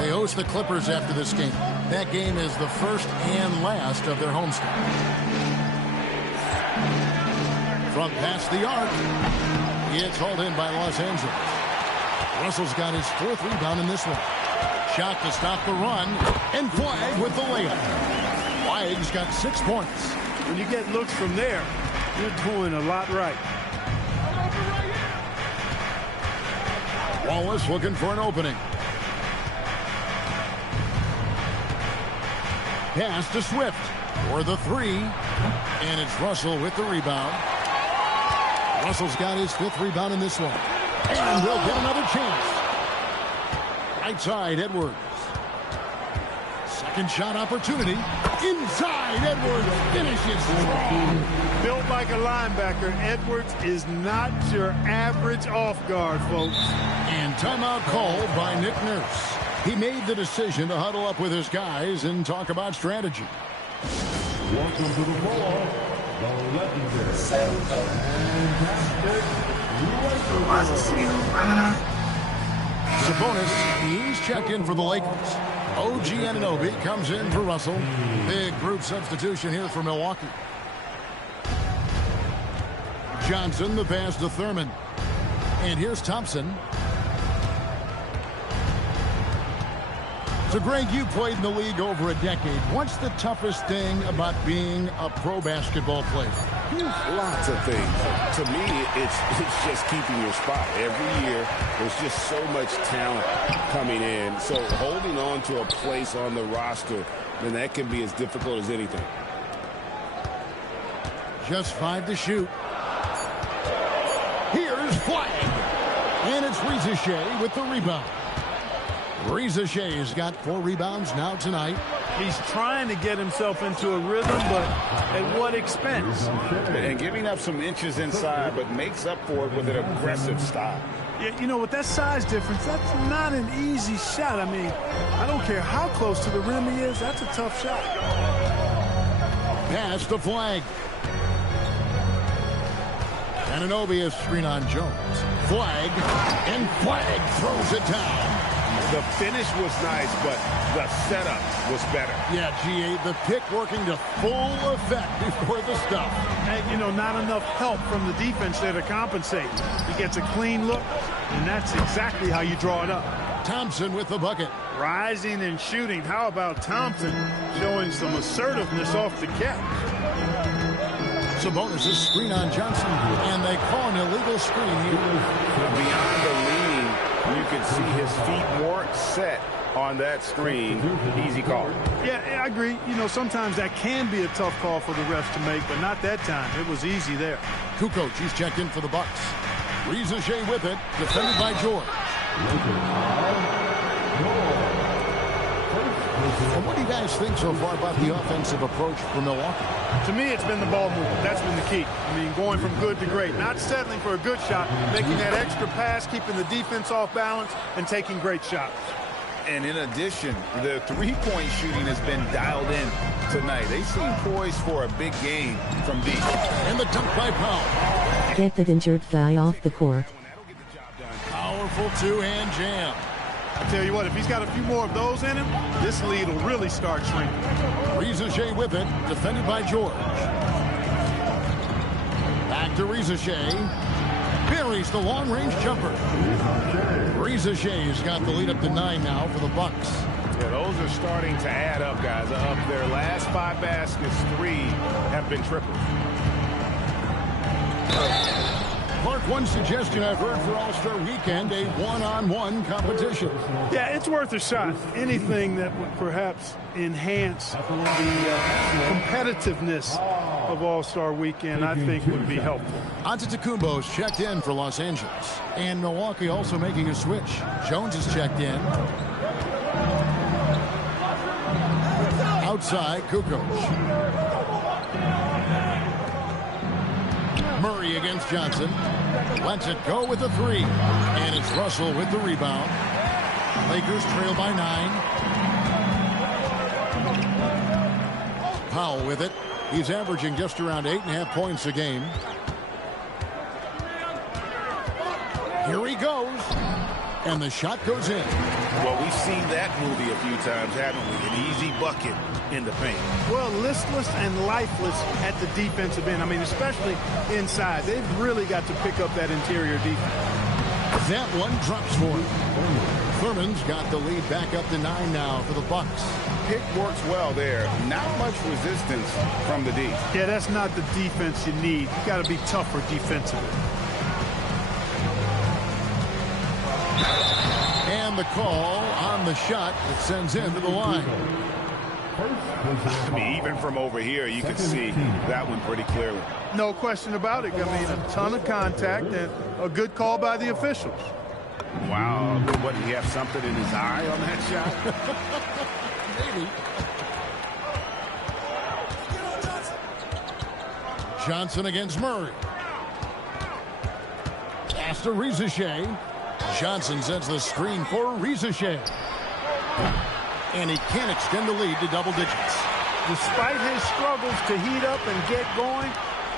They host the Clippers after this game. That game is the first and last of their homestand. From past the arc. It's hauled in by Los Angeles. Russell's got his 4th rebound in this one. Shot to stop the run. And Flag with the layup. Flag's got 6 points. When you get looks from there, you're doing a lot right. Wallace looking for an opening. Pass to Swift for the 3. And it's Russell with the rebound. Russell's got his 5th rebound in this one. And we'll get another chance. Right side, Edwards. Second shot opportunity. Inside, Edwards finishes strong. Built like a linebacker, Edwards is not your average off guard, folks. And timeout called by Nick Nurse. He made the decision to huddle up with his guys and talk about strategy. Welcome to the ball, the legendary Sabonis, he's checked in for the Lakers. OG Anunoby comes in for Russell. Big group substitution here for Milwaukee. Johnson, the pass to Thurman. And here's Thompson. So, Greg, you played in the league over a decade. What's the toughest thing about being a pro basketball player? Lots of things. To me, it's just keeping your spot. Every year, there's just so much talent coming in. So holding on to a place on the roster, then that can be as difficult as anything. Just 5 to shoot. Here's Flag. And it's Rizachet with the rebound. Rizachet's got 4 rebounds now tonight. He's trying to get himself into a rhythm, but at what expense? And giving up some inches inside, but makes up for it with an aggressive style. Yeah, you know, with that size difference, that's not an easy shot. I mean, I don't care how close to the rim he is, that's a tough shot. Pass to Flag. Anunoby is screen on Jones. Flag, and Flag throws it down. The finish was nice, but the setup was better. Yeah, G8, the pick working to full effect before the stuff. And, you know, not enough help from the defense there to compensate. He gets a clean look, and that's exactly how you draw it up. Thompson with the bucket. Rising and shooting. How about Thompson showing some assertiveness off the catch? Sabonis is screen on Johnson, and they call an illegal screen here. Beyond the lean, you can see his feet weren't set on that screen. Easy call. Yeah, I agree. You know, sometimes that can be a tough call for the refs to make, but not that time. It was easy there. Kukoc, he's checked in for the Bucks. Rizachet with it, defended by George. And what do you guys think so far about the offensive approach for Milwaukee? To me, it's been the ball movement. That's been the key. I mean, going from good to great. Not settling for a good shot, making that extra pass, keeping the defense off balance, and taking great shots. And in addition, the three-point shooting has been dialed in tonight. They seem poised for a big game from deep. And the dunk by Powell. Get that injured guy off the court. Powerful two-hand jam. I tell you what, if he's got a few more of those in him, this lead will really start shrinking. Rizachet with it, defended by George. Back to Rizachet. Buries the long-range jumper. Rizachet's got the lead up to 9 now for the Bucks. Yeah, those are starting to add up, guys. Of their last 5 baskets, 3 have been triples. Clark, one suggestion I've heard for All-Star Weekend, a one-on-one competition. Yeah, it's worth a shot. Anything that would perhaps enhance the competitiveness of All-Star Weekend, I think would be helpful. Antetokounmpo's checked in for Los Angeles. And Milwaukee also making a switch. Jones is checked in. Outside, Kukoc. Murray against Johnson. Lets it go with the 3. And it's Russell with the rebound. Lakers trail by 9. Powell with it. He's averaging just around 8.5 points a game. Here he goes. And the shot goes in. Well, we've seen that movie a few times, haven't we? An easy bucket in the paint. Well, listless and lifeless at the defensive end. I mean, especially inside. They've really got to pick up that interior defense. That one drops for him. Thurman's got the lead back up to 9 now for the Bucks. Pick works well there. Not much resistance from the D. Yeah, that's not the defense you need. You got to be tougher defensively. And the call on the shot that sends him to the line. I mean, even from over here, you can see that one pretty clearly. No question about it. I mean, a ton of contact and a good call by the officials. Wow. What, did he have something in his eye on that shot? Maybe. Johnson against Murray. Pass to Rizachet. Johnson sends the screen for Rizachet. And he can't extend the lead to double digits. Despite his struggles to heat up and get going,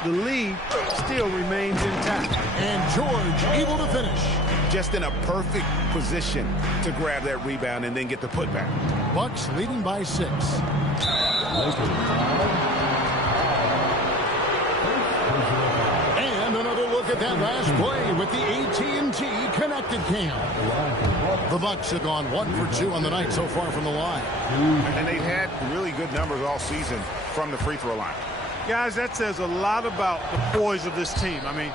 the lead still remains intact. And George able to finish. Just in a perfect position to grab that rebound and then get the putback. Bucks leading by 6. And another look at that last play with the AT&T connected cam. The Bucks have gone 1 for 2 on the night so far from the line. And they've had really good numbers all season from the free throw line. Guys, that says a lot about the poise of this team. I mean,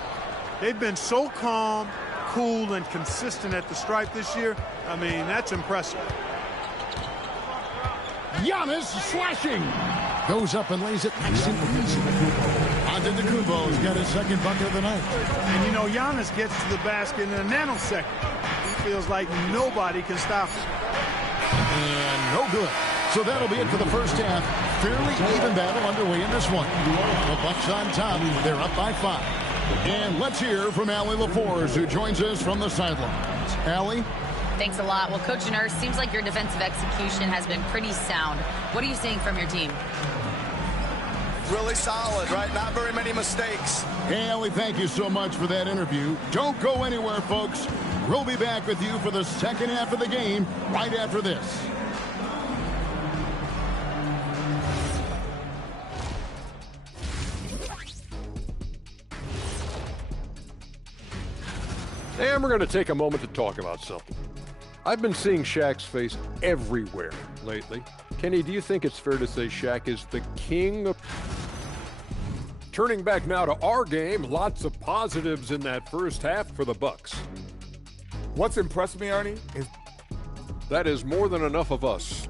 they've been so calm, cool, and consistent at the stripe this year. I mean, that's impressive. Giannis slashing. Goes up and lays it nice and easy. Antetokounmpo's got his second bucket of the night. And, you know, Giannis gets to the basket in a nanosecond. He feels like nobody can stop him. And no good. So that'll be it for the first half. Fairly even battle underway in this one. The Bucks on top. They're up by 5. And let's hear from Allie LaForce, who joins us from the sidelines. Allie? Thanks a lot. Well, Coach Nurse, seems like your defensive execution has been pretty sound. What are you seeing from your team? Really solid, right? Not very many mistakes. Hey, Allie, thank you so much for that interview. Don't go anywhere, folks. We'll be back with you for the second half of the game right after this. And we're going to take a moment to talk about something. I've been seeing Shaq's face everywhere lately. Kenny, do you think it's fair to say Shaq is the king of... Turning back now to our game, lots of positives in that first half for the Bucks. What's impressed me, Ernie, is... That is more than enough of us.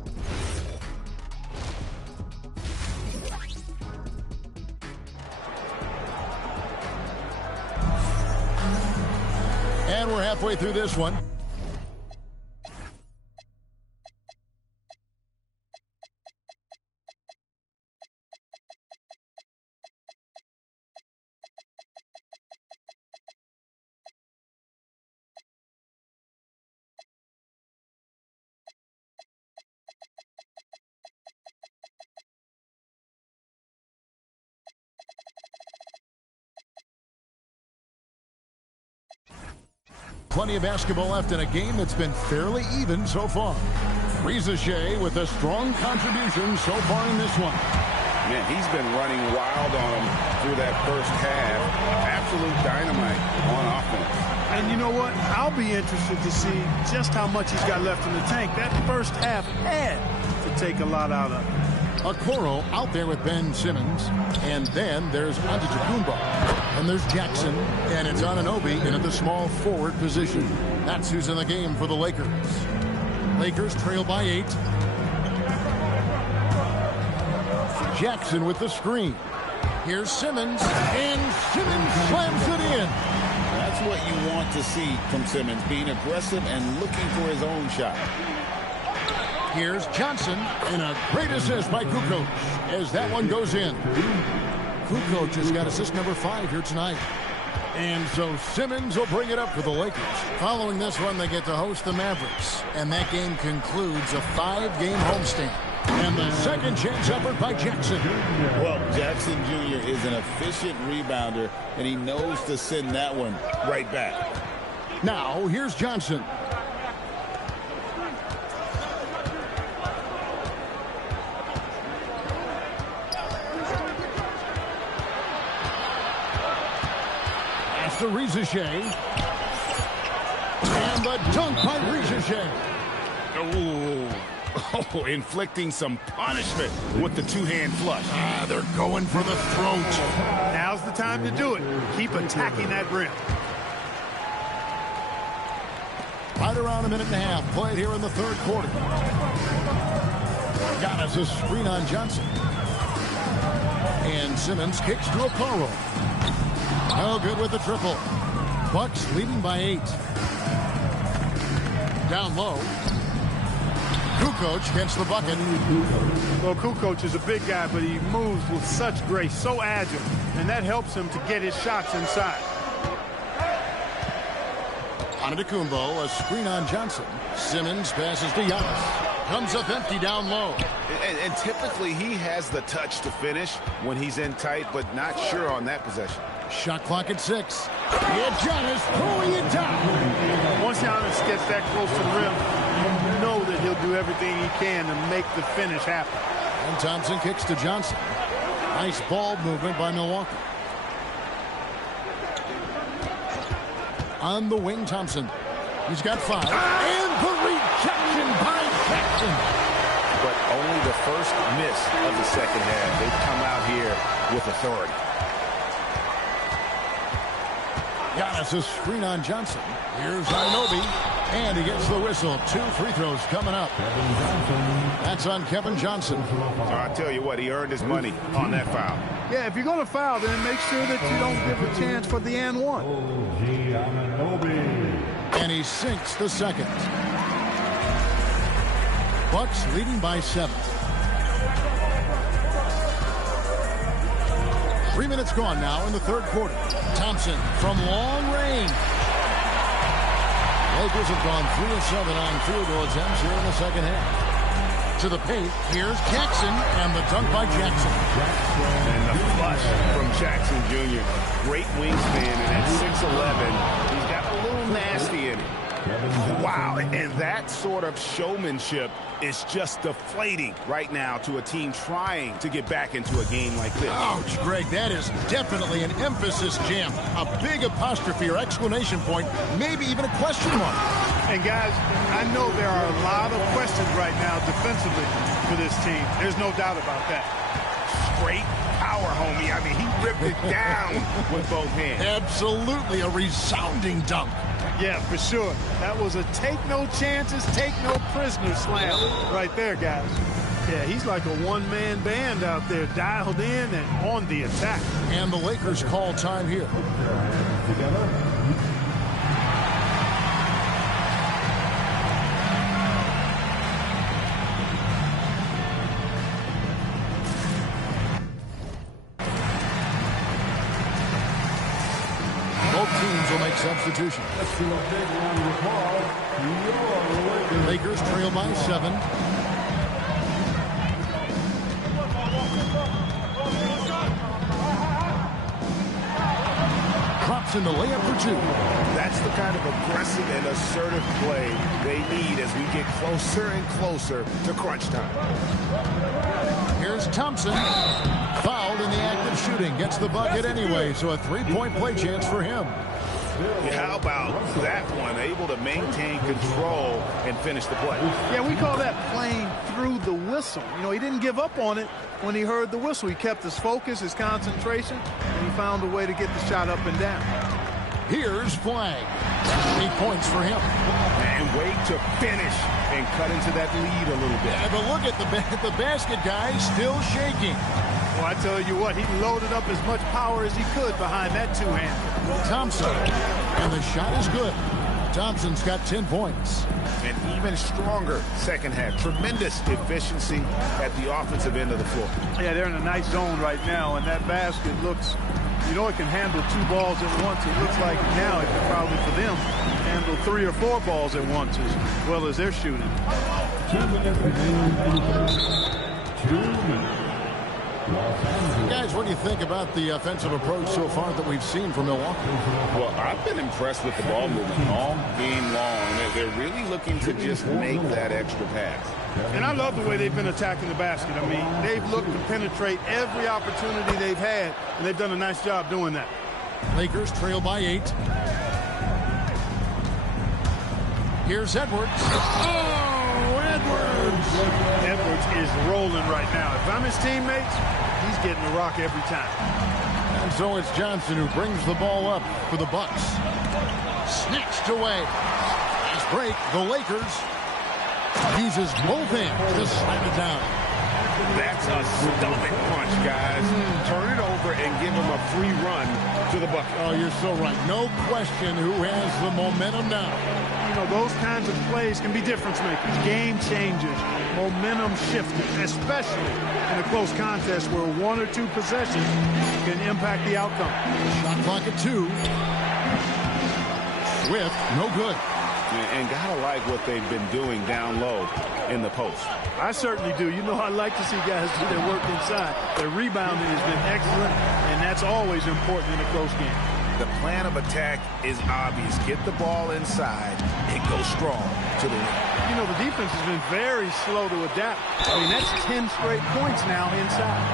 And we're halfway through this one. Plenty of basketball left in a game that's been fairly even so far. Rizachet with a strong contribution so far in this one. Man, he's been running wild on him through that first half. Absolute dynamite on offense. And you know what? I'll be interested to see just how much he's got left in the tank. That first half had to take a lot out of him. Okoro out there with Ben Simmons. And then there's Antetokounmpo. And there's Jackson. And it's Anunoby in at the small forward position. That's who's in the game for the Lakers. Lakers trail by 8. Jackson with the screen. Here's Simmons. And Simmons slams it in. That's what you want to see from Simmons, being aggressive and looking for his own shot. Here's Johnson, and a great assist by Kukoc as that one goes in. Kukoc has got assist number 5 here tonight. And so Simmons will bring it up for the Lakers. Following this one, they get to host the Mavericks. And that game concludes a 5-game homestand. And the second chance effort by Jackson. Well, Jackson Jr. is an efficient rebounder, and he knows to send that one right back. Now, here's Johnson. To Rizachet. And the dunk by Rizachet. Oh, inflicting some punishment with the two-hand flush. They're going for the throat. Now's the time to do it. Keep attacking that rim. Right around a minute and a half played here in the third quarter. Giannis a screen on Johnson. And Simmons kicks to a car roll. No good with the triple. Bucks leading by 8. Down low. Kukoc gets the bucket. Well, Kukoc is a big guy, but he moves with such grace, so agile, and that helps him to get his shots inside. Antetokounmpo, a screen on Johnson. Simmons passes to Giannis. Comes up empty down low. And typically he has the touch to finish when he's in tight, but not sure on that possession. Shot clock at 6. And Giannis throwing it down. Once Giannis gets that close to the rim, you know that he'll do everything he can to make the finish happen. And Thompson kicks to Johnson. Nice ball movement by Milwaukee. On the wing, Thompson. He's got 5. And the rejection by Jackson. But only the first miss of the second half. They've come out here with authority. Giannis a screen on Johnson. Here's Anunoby. And he gets the whistle. 2 free throws coming up. That's on Kevin Johnson. I tell you what, he earned his money on that foul. Yeah, if you're going to foul, then make sure that you don't give a chance for the and one. And he sinks the second. Bucks leading by 7. 3 minutes gone now in the third quarter. Thompson from long range. Lakers have gone 3 of 7 on field goal attempts here in the second half. To the paint, here's Jackson, and the dunk by Jackson. And the flush from Jackson Jr. Great wingspan, and at 6'11", he's got a little nasty in it. Wow, and that sort of showmanship is just deflating right now to a team trying to get back into a game like this. Ouch, Greg, that is definitely an emphasis jam. A big apostrophe or exclamation point, maybe even a question mark. And guys, I know there are a lot of questions right now defensively for this team. There's no doubt about that. Straight power, homie. I mean, he ripped it down with both hands. Absolutely a resounding dunk. Yeah, for sure. That was a take no chances, take no prisoner slam right there, guys. Yeah, he's like a one-man band out there, dialed in and on the attack. And the Lakers call time here. Will make substitution. Lakers trail by 7. Drops in the layup for 2. That's the kind of aggressive and assertive play they need as we get closer and closer to crunch time. Here's Thompson. Fouled in the act of shooting. Gets the bucket anyway, so a 3-point play chance for him. Yeah, how about that one? Able to maintain control and finish the play. Yeah, we call that playing through the whistle. You know, he didn't give up on it when he heard the whistle. He kept his focus, his concentration, and he found a way to get the shot up and down. Here's Flag. 8 points for him. And wait to finish and cut into that lead a little bit. Yeah, but look at the basket guy still shaking. Well, I tell you what, he loaded up as much power as he could behind that two-hander. Thompson, and the shot is good. Thompson's got 10 points. And even stronger second half. Tremendous efficiency at the offensive end of the floor. Yeah, they're in a nice zone right now, and that basket looks, you know, it can handle 2 balls at once. It looks like now it can probably, for them, handle 3 or 4 balls at once as well as they're shooting. 2 minutes remaining. 2 minutes. Guys, what do you think about the offensive approach so far that we've seen from Milwaukee? Well, I've been impressed with the ball movement all game long. They're really looking to just make that extra pass. And I love the way they've been attacking the basket. I mean, they've looked to penetrate every opportunity they've had, and they've done a nice job doing that. Lakers trail by 8. Here's Edwards. Oh, Edwards! Edwards is rolling right now. If I'm his teammates, he's getting the rock every time. And so it's Johnson who brings the ball up for the Bucks. Snatched away. Nice break. The Lakers uses both hands to slam it down. That's a stomach punch, guys. Turn it over and give him a free run to the bucket. Oh, you're so right. No question who has the momentum now. You know, those kinds of plays can be difference makers, game changers, momentum shifters, especially in a close contest where 1 or 2 possessions can impact the outcome. Shot clock at 2. Swift, no good. And gotta like what they've been doing down low in the post. I certainly do. You know, I like to see guys do their work inside. Their rebounding has been excellent, and that's always important in a close game. The plan of attack is obvious. Get the ball inside and go strong to the rim. You know, the defense has been very slow to adapt. I mean, that's 10 straight points now inside.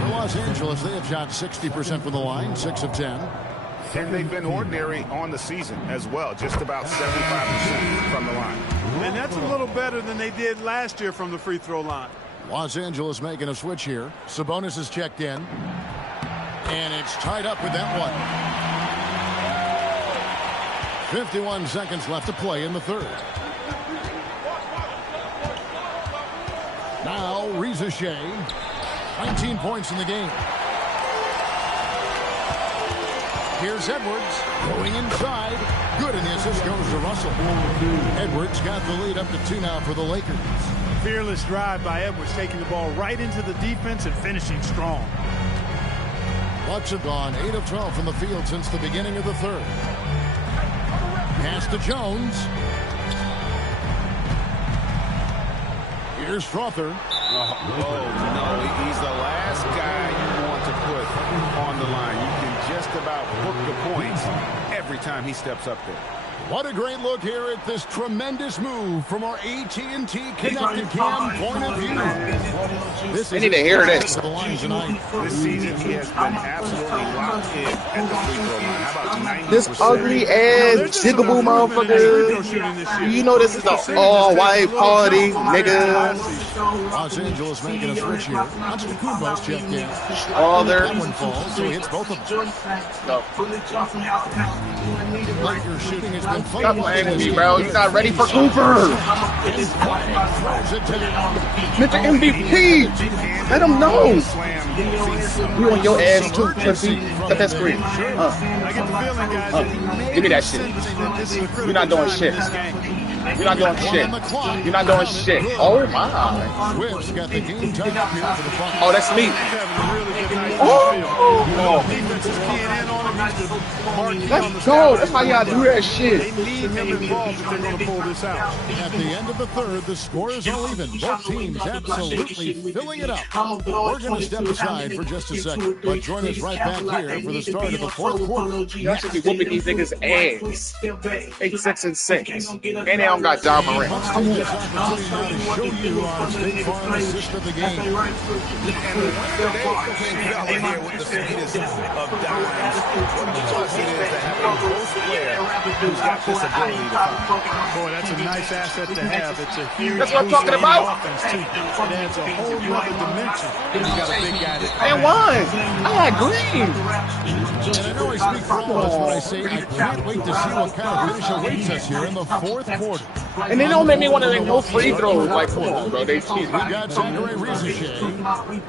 For Los Angeles, they have shot 60% from the line, 6 of 10. And they've been ordinary on the season as well, just about 75% from the line. And that's a little better than they did last year from the free throw line. Los Angeles making a switch here. Sabonis is checked in. And it's tied up with that one. 51 seconds left to play in the third. Now, Reza Shea. 19 points in the game. Here's Edwards going inside. Good, and the assist goes to Russell. Edwards got the lead up to 2 now for the Lakers. Fearless drive by Edwards, taking the ball right into the defense and finishing strong. Bucks have gone 8 of 12 from the field since the beginning of the third. Pass to Jones. Here's Strother. Oh, no, he's the last guy you want to put on the line. You can just about book the points every time he steps up there. What a great look here at this tremendous move from our AT&T Connected Cam point of view. They need to hear this. This season, he has been absolutely locked in at the free throw line. How about 90%? This ugly ass jiggable motherfucker. You know this is an all-white party, nigga. Los Angeles making a switch here. Antetokounmpo's checked in. That one falls, so he hits both of them. Lakers shooting has been fun. Stop playing with me, bro. You're not ready for Cooper. Mr. MVP. Let him know. You on your ass too, pussy. Cut that screen. Give me that shit. You're not doing shit. You're not doing shit. You're not doing shit. Oh my. Oh, that's me. Oh. Let's go. That's how y'all do that shit. They need him involved if they're going to pull this out. At the end of the third, the score is all even. Both teams absolutely filling it up. We're going to step aside for just a second, but join us right back here for the start of the fourth quarter. Y'all should be whooping these niggas' ass. 8, 6, and 6. And they don't got John Morant. Show you our big farm assist of the game. And here with the sweetest of dimes, what a plus it is to have a post player who's got this ability to find. Boy, that's a nice asset to have. It's a huge That's what I'm talking about. offense, too. It adds a whole nother dimension when you got a big guy that And won. I agree. And I know I speak for all of us when I say I can't wait to see what kind of finish awaits us here in the fourth quarter. And they don't make me want to make no free throws. Like, come on, bro. They cheat. We got Zachary Rizichet.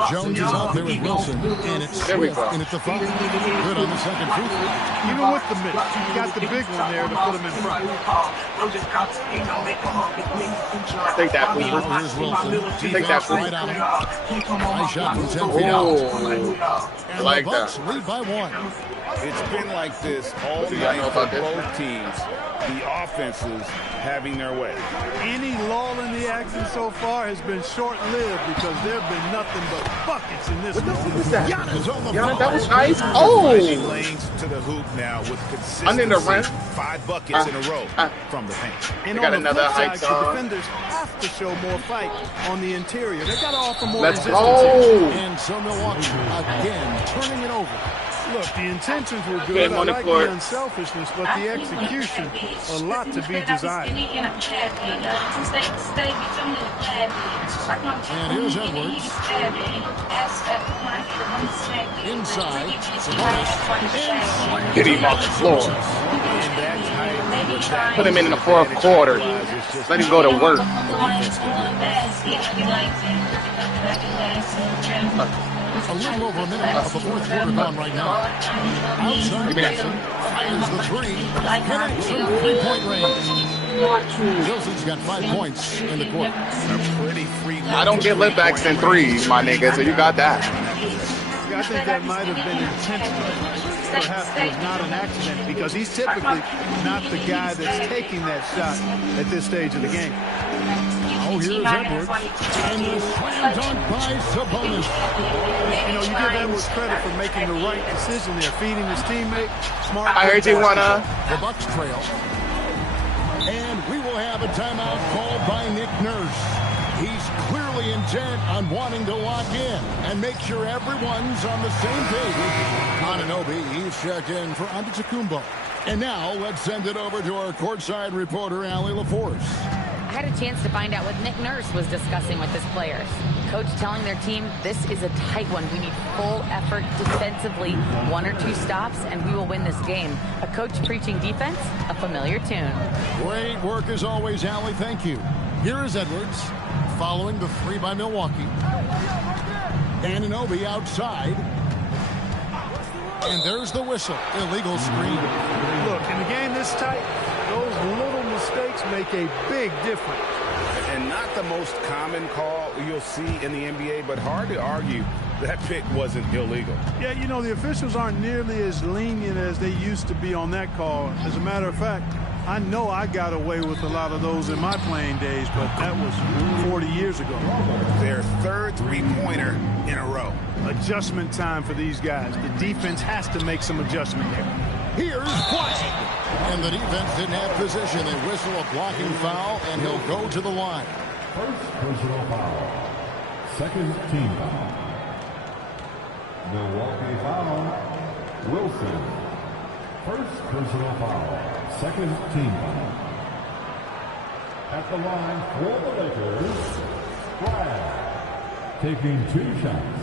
Jones is out there with Wilson. And it's Swift. And it's a foul. Good on the second free throw. even with the miss, you got the big one there to put him in front. Take that, Cooper. Here's Wilson. Take that, Cooper. Nice shot from 10 feet out. Oh, I like that. Lead by 1. It's been like this all night for both teams. The offenses having their way. Any lull in the action so far has been short-lived because there have been nothing but buckets in this one. What is that? Giannis, that was nice. Oh! Lanes to the hoop now with consistency. 5 buckets in a row from the paint. And got on the another flip height side, the on. defenders have to show more fight on the interior. They got to offer more Let's resistance. go. And so Milwaukee again turning it over. Look, the intentions were good. Game I on the like court. the unselfishness, but the execution, a lot to be desired. And here's Edwards. Inside. Hit him off the floor. Put him in the fourth quarter. Let him go to work. A little over a minute of the fourth quarter gone right now. Outside Wilson fires the three. Connects from three-point range. Wilson's got 5 points in the quarter. I don't get litbacks in threes, my nigga, so you got that. I think that might have been intentional. Perhaps it was not an accident because he's typically not the guy that's taking that shot at this stage of the game. Oh, here's Edwards. And the slam dunk by Sabonis. You know, you give Edwards credit for making the right decision there, feeding his teammate. Smart. I heard you wanna. The Bucks trail. And we will have a timeout called by Nick Nurse. He's clearly intent on wanting to lock in and make sure everyone's on the same page. Anunoby, he's checked in for Antetokounmpo. And now let's send it over to our courtside reporter, Allie LaForce. I had a chance to find out what Nick Nurse was discussing with his players. Coach telling their team, this is a tight one. We need full effort defensively, 1 or 2 stops, and we will win this game. A coach preaching defense, a familiar tune. Great work as always, Allie. Thank you. Here is Edwards, following the 3 by Milwaukee. Anunoby outside. And there's the whistle. Illegal screen. Look, in a game this tight, those little mistakes make a big difference. And not the most common call you'll see in the NBA, but hard to argue that pick wasn't illegal. Yeah, you know, the officials aren't nearly as lenient as they used to be on that call. As a matter of fact, I know I got away with a lot of those in my playing days, but that was 40 years ago. Their third three-pointer in a row. Adjustment time for these guys. The defense has to make some adjustment here. Here's Flag. And the defense didn't have position. They whistle a blocking foul, and he'll go to the line. First personal foul. Second team foul. Milwaukee foul. Wilson. First personal foul. Second team foul. At the line for the Lakers, Brad taking 2 shots.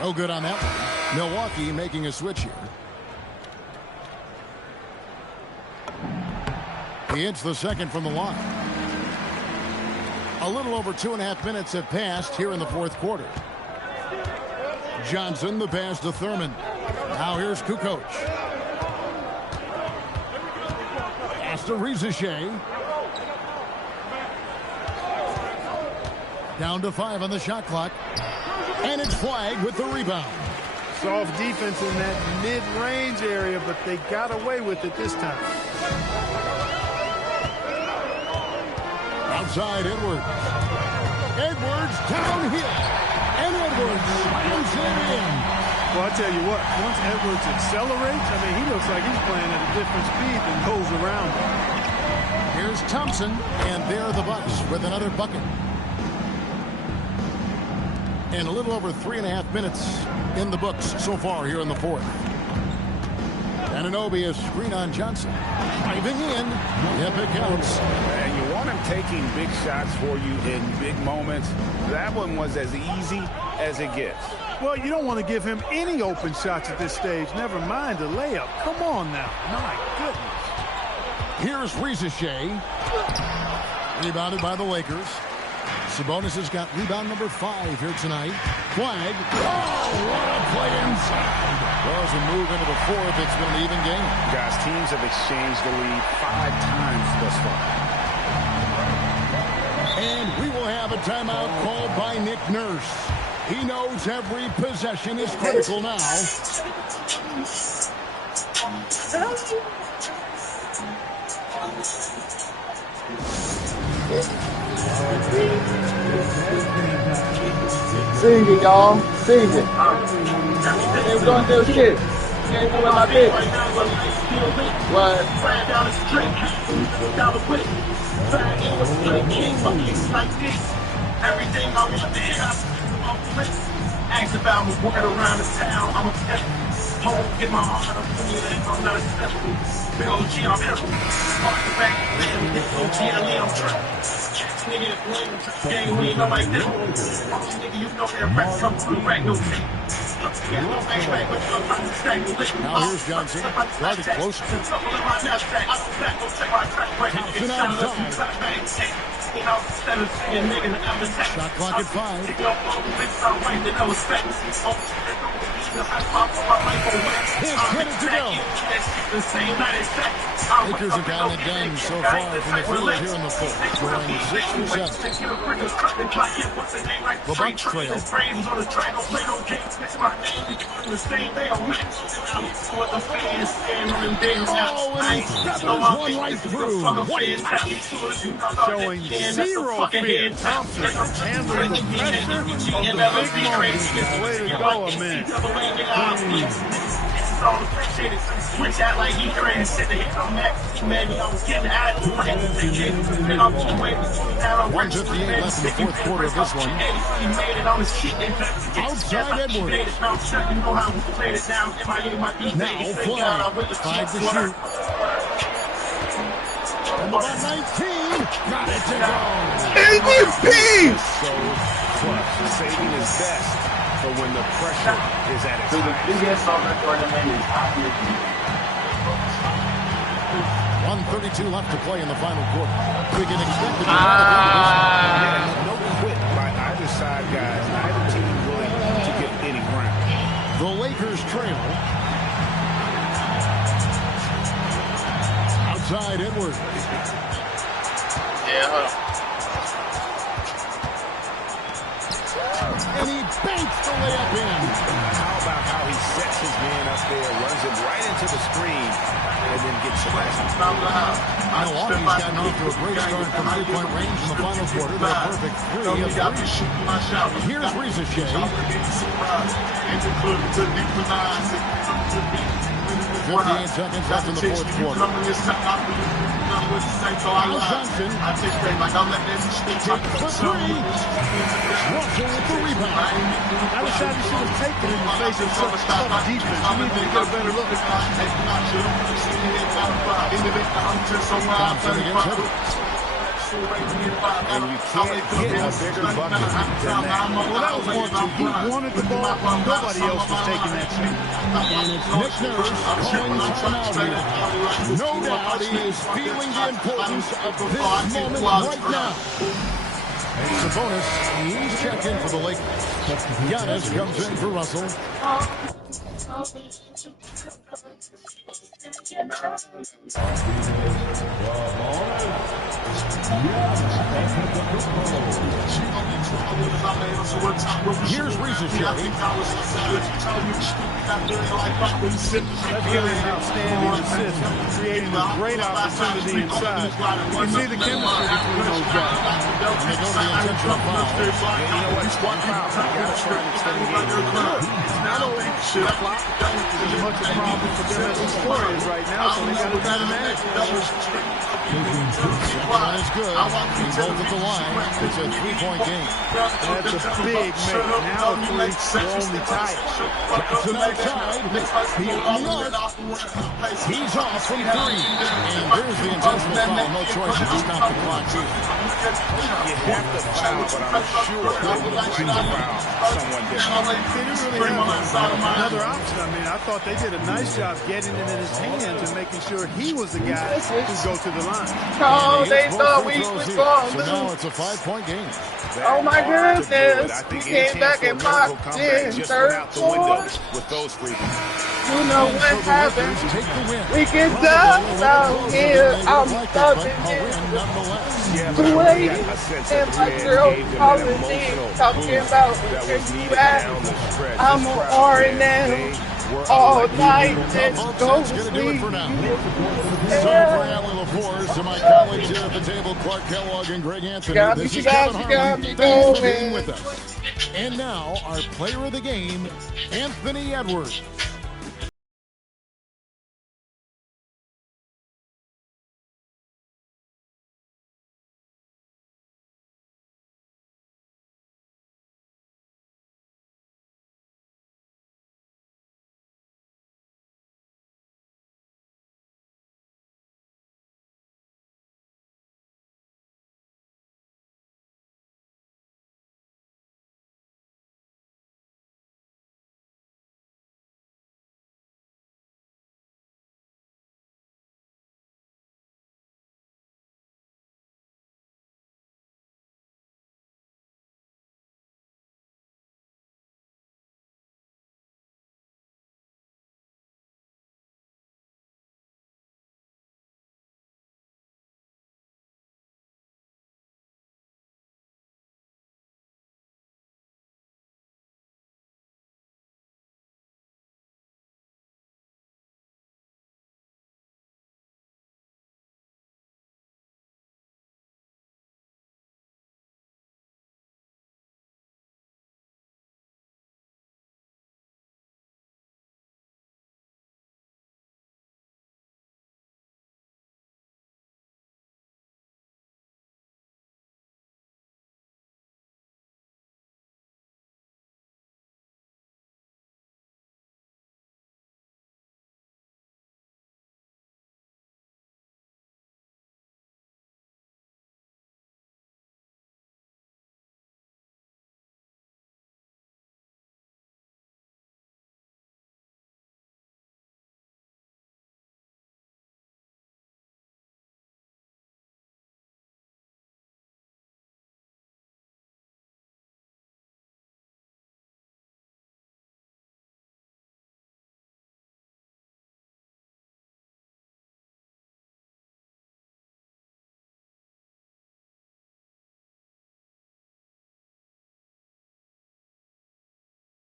No good on that one. Milwaukee making a switch here. He hits the second from the line. A little over 2.5 minutes have passed here in the fourth quarter. Johnson, the pass to Thurman. Now here's Kukoc. Pass to Rizachet. Down to 5 on the shot clock. And it's Flag with the rebound. Soft defense in that mid-range area, but they got away with it this time. Outside Edwards. Edwards downhill. And Edwards slams it in. Well, I tell you what, once Edwards accelerates, I mean, he looks like he's playing at a different speed than those around him. Here's Thompson, and there the Bucks with another bucket. And a little over 3.5 minutes in the books so far here in the fourth. Anunoby is screen on Johnson. Driving in. Yep, it counts. And you want him taking big shots for you in big moments. That one was as easy as it gets. Well, you don't want to give him any open shots at this stage. Never mind a layup. Come on now. My goodness. Here's Rizachet. Rebounded by the Lakers. Sabonis has got rebound number 5 here tonight. Flag. Oh, what a play inside. Well, as we move into the fourth, it's been an even game. Guys, teams have exchanged the lead 5 times thus far. And we will have a timeout called by Nick Nurse. He knows every possession is critical now. Sing it, y'all. Sing it. Hey, we're doing this shit. Hey, with my bitch. What? Everything I want to hear, ask about me, walking around the town. I'm a home, get my heart up for me, I'm not a special. Big OG, I'm helpful. Park the back, big OG, I'm tripping. Nigga, gang, we ain't no like this. Nigga, you know that rap come through, rack no shit. Now here's Johnson, riding close. Thompson outside. Shot clock at 5. Can't get it to go. Lakers have gotten it done so far from the field here in the fourth, scoring 6 for 7. The Bucks trail. Oh, and he feathers one right through. Showing zero fear. Thompson handling the pressure of the big moment. Way to go, man. Switch out like he crazy. Sit the hit on that. Man, I was getting out of the way. 1:58 left in the fourth quarter of this one. Outside Edwards. Now Fly. 5 to shoot. And about 19. Got it to go. MVP! So clutch. Saving his best for when the pressure is at its highest. 1:32 left to play in the final quarter. We can expect to be no quit by either side, guys. Neither team willing to get any ground. The Lakers trail. Outside Edwards. Yeah, hold on. And he banks the layup in. How about how he sets his man up there, runs him right into the screen, and then gets the rest. Milwaukee's gotten off to a great start from three-point range in the final quarter. They're a perfect 3 of 3. Here's Reza Shea. 58 seconds left in the fourth quarter. Johnson takes for 3. Russell with the rebound. That was shot he should have taken in the face of such tough defense. You need to get a better look. Thompson against Hibbert. And you can't get a bigger bucket than that. Well, that was 1-2. He wanted the ball. Nobody else was taking that shot. And it's Nick Nurse calling the timeout here. No doubt he is feeling the importance of this moment right now. And Sabonis, he's checked in for the Lakers. Giannis comes in for Russell. Here's Reza Shea. That's really an outstanding assist, creating a great opportunity inside. You can see the chemistry between those guys. And they go to the intentional foul. You know what? It's one foul. You got to try and extend the game. It's not always as much a problem for them as the score is right now, so they got to try to manage it. That is good. He's both at the line. It's a 3-point game. That's a big make. Now a 3, we're only tied. Jackson outside. He on the arc. He's off from 3. And there's the intentional foul. No choice to stop the clock here. You have to foul, but I'm sure they would have chosen to foul someone different. They didn't really have another option. I mean, I thought they did a nice job getting it in his hands and making sure he was the guy who go to the line. Oh, they thought we was going to lose. So now it's a 5-point game. Oh my goodness. We came back and locked in third quarter. With those free throws. You know what happened? We get done out here. I'm talking to wait. And my girl calling me, talking about where you at. I'm on R&M all night. Let's go to sleep. So for Allie LaForce, to my colleagues here at the table, Clark Kellogg and Greg Anthony. This is Kevin Harlan. Thanks for being with us. And now, our player of the game, Anthony Edwards.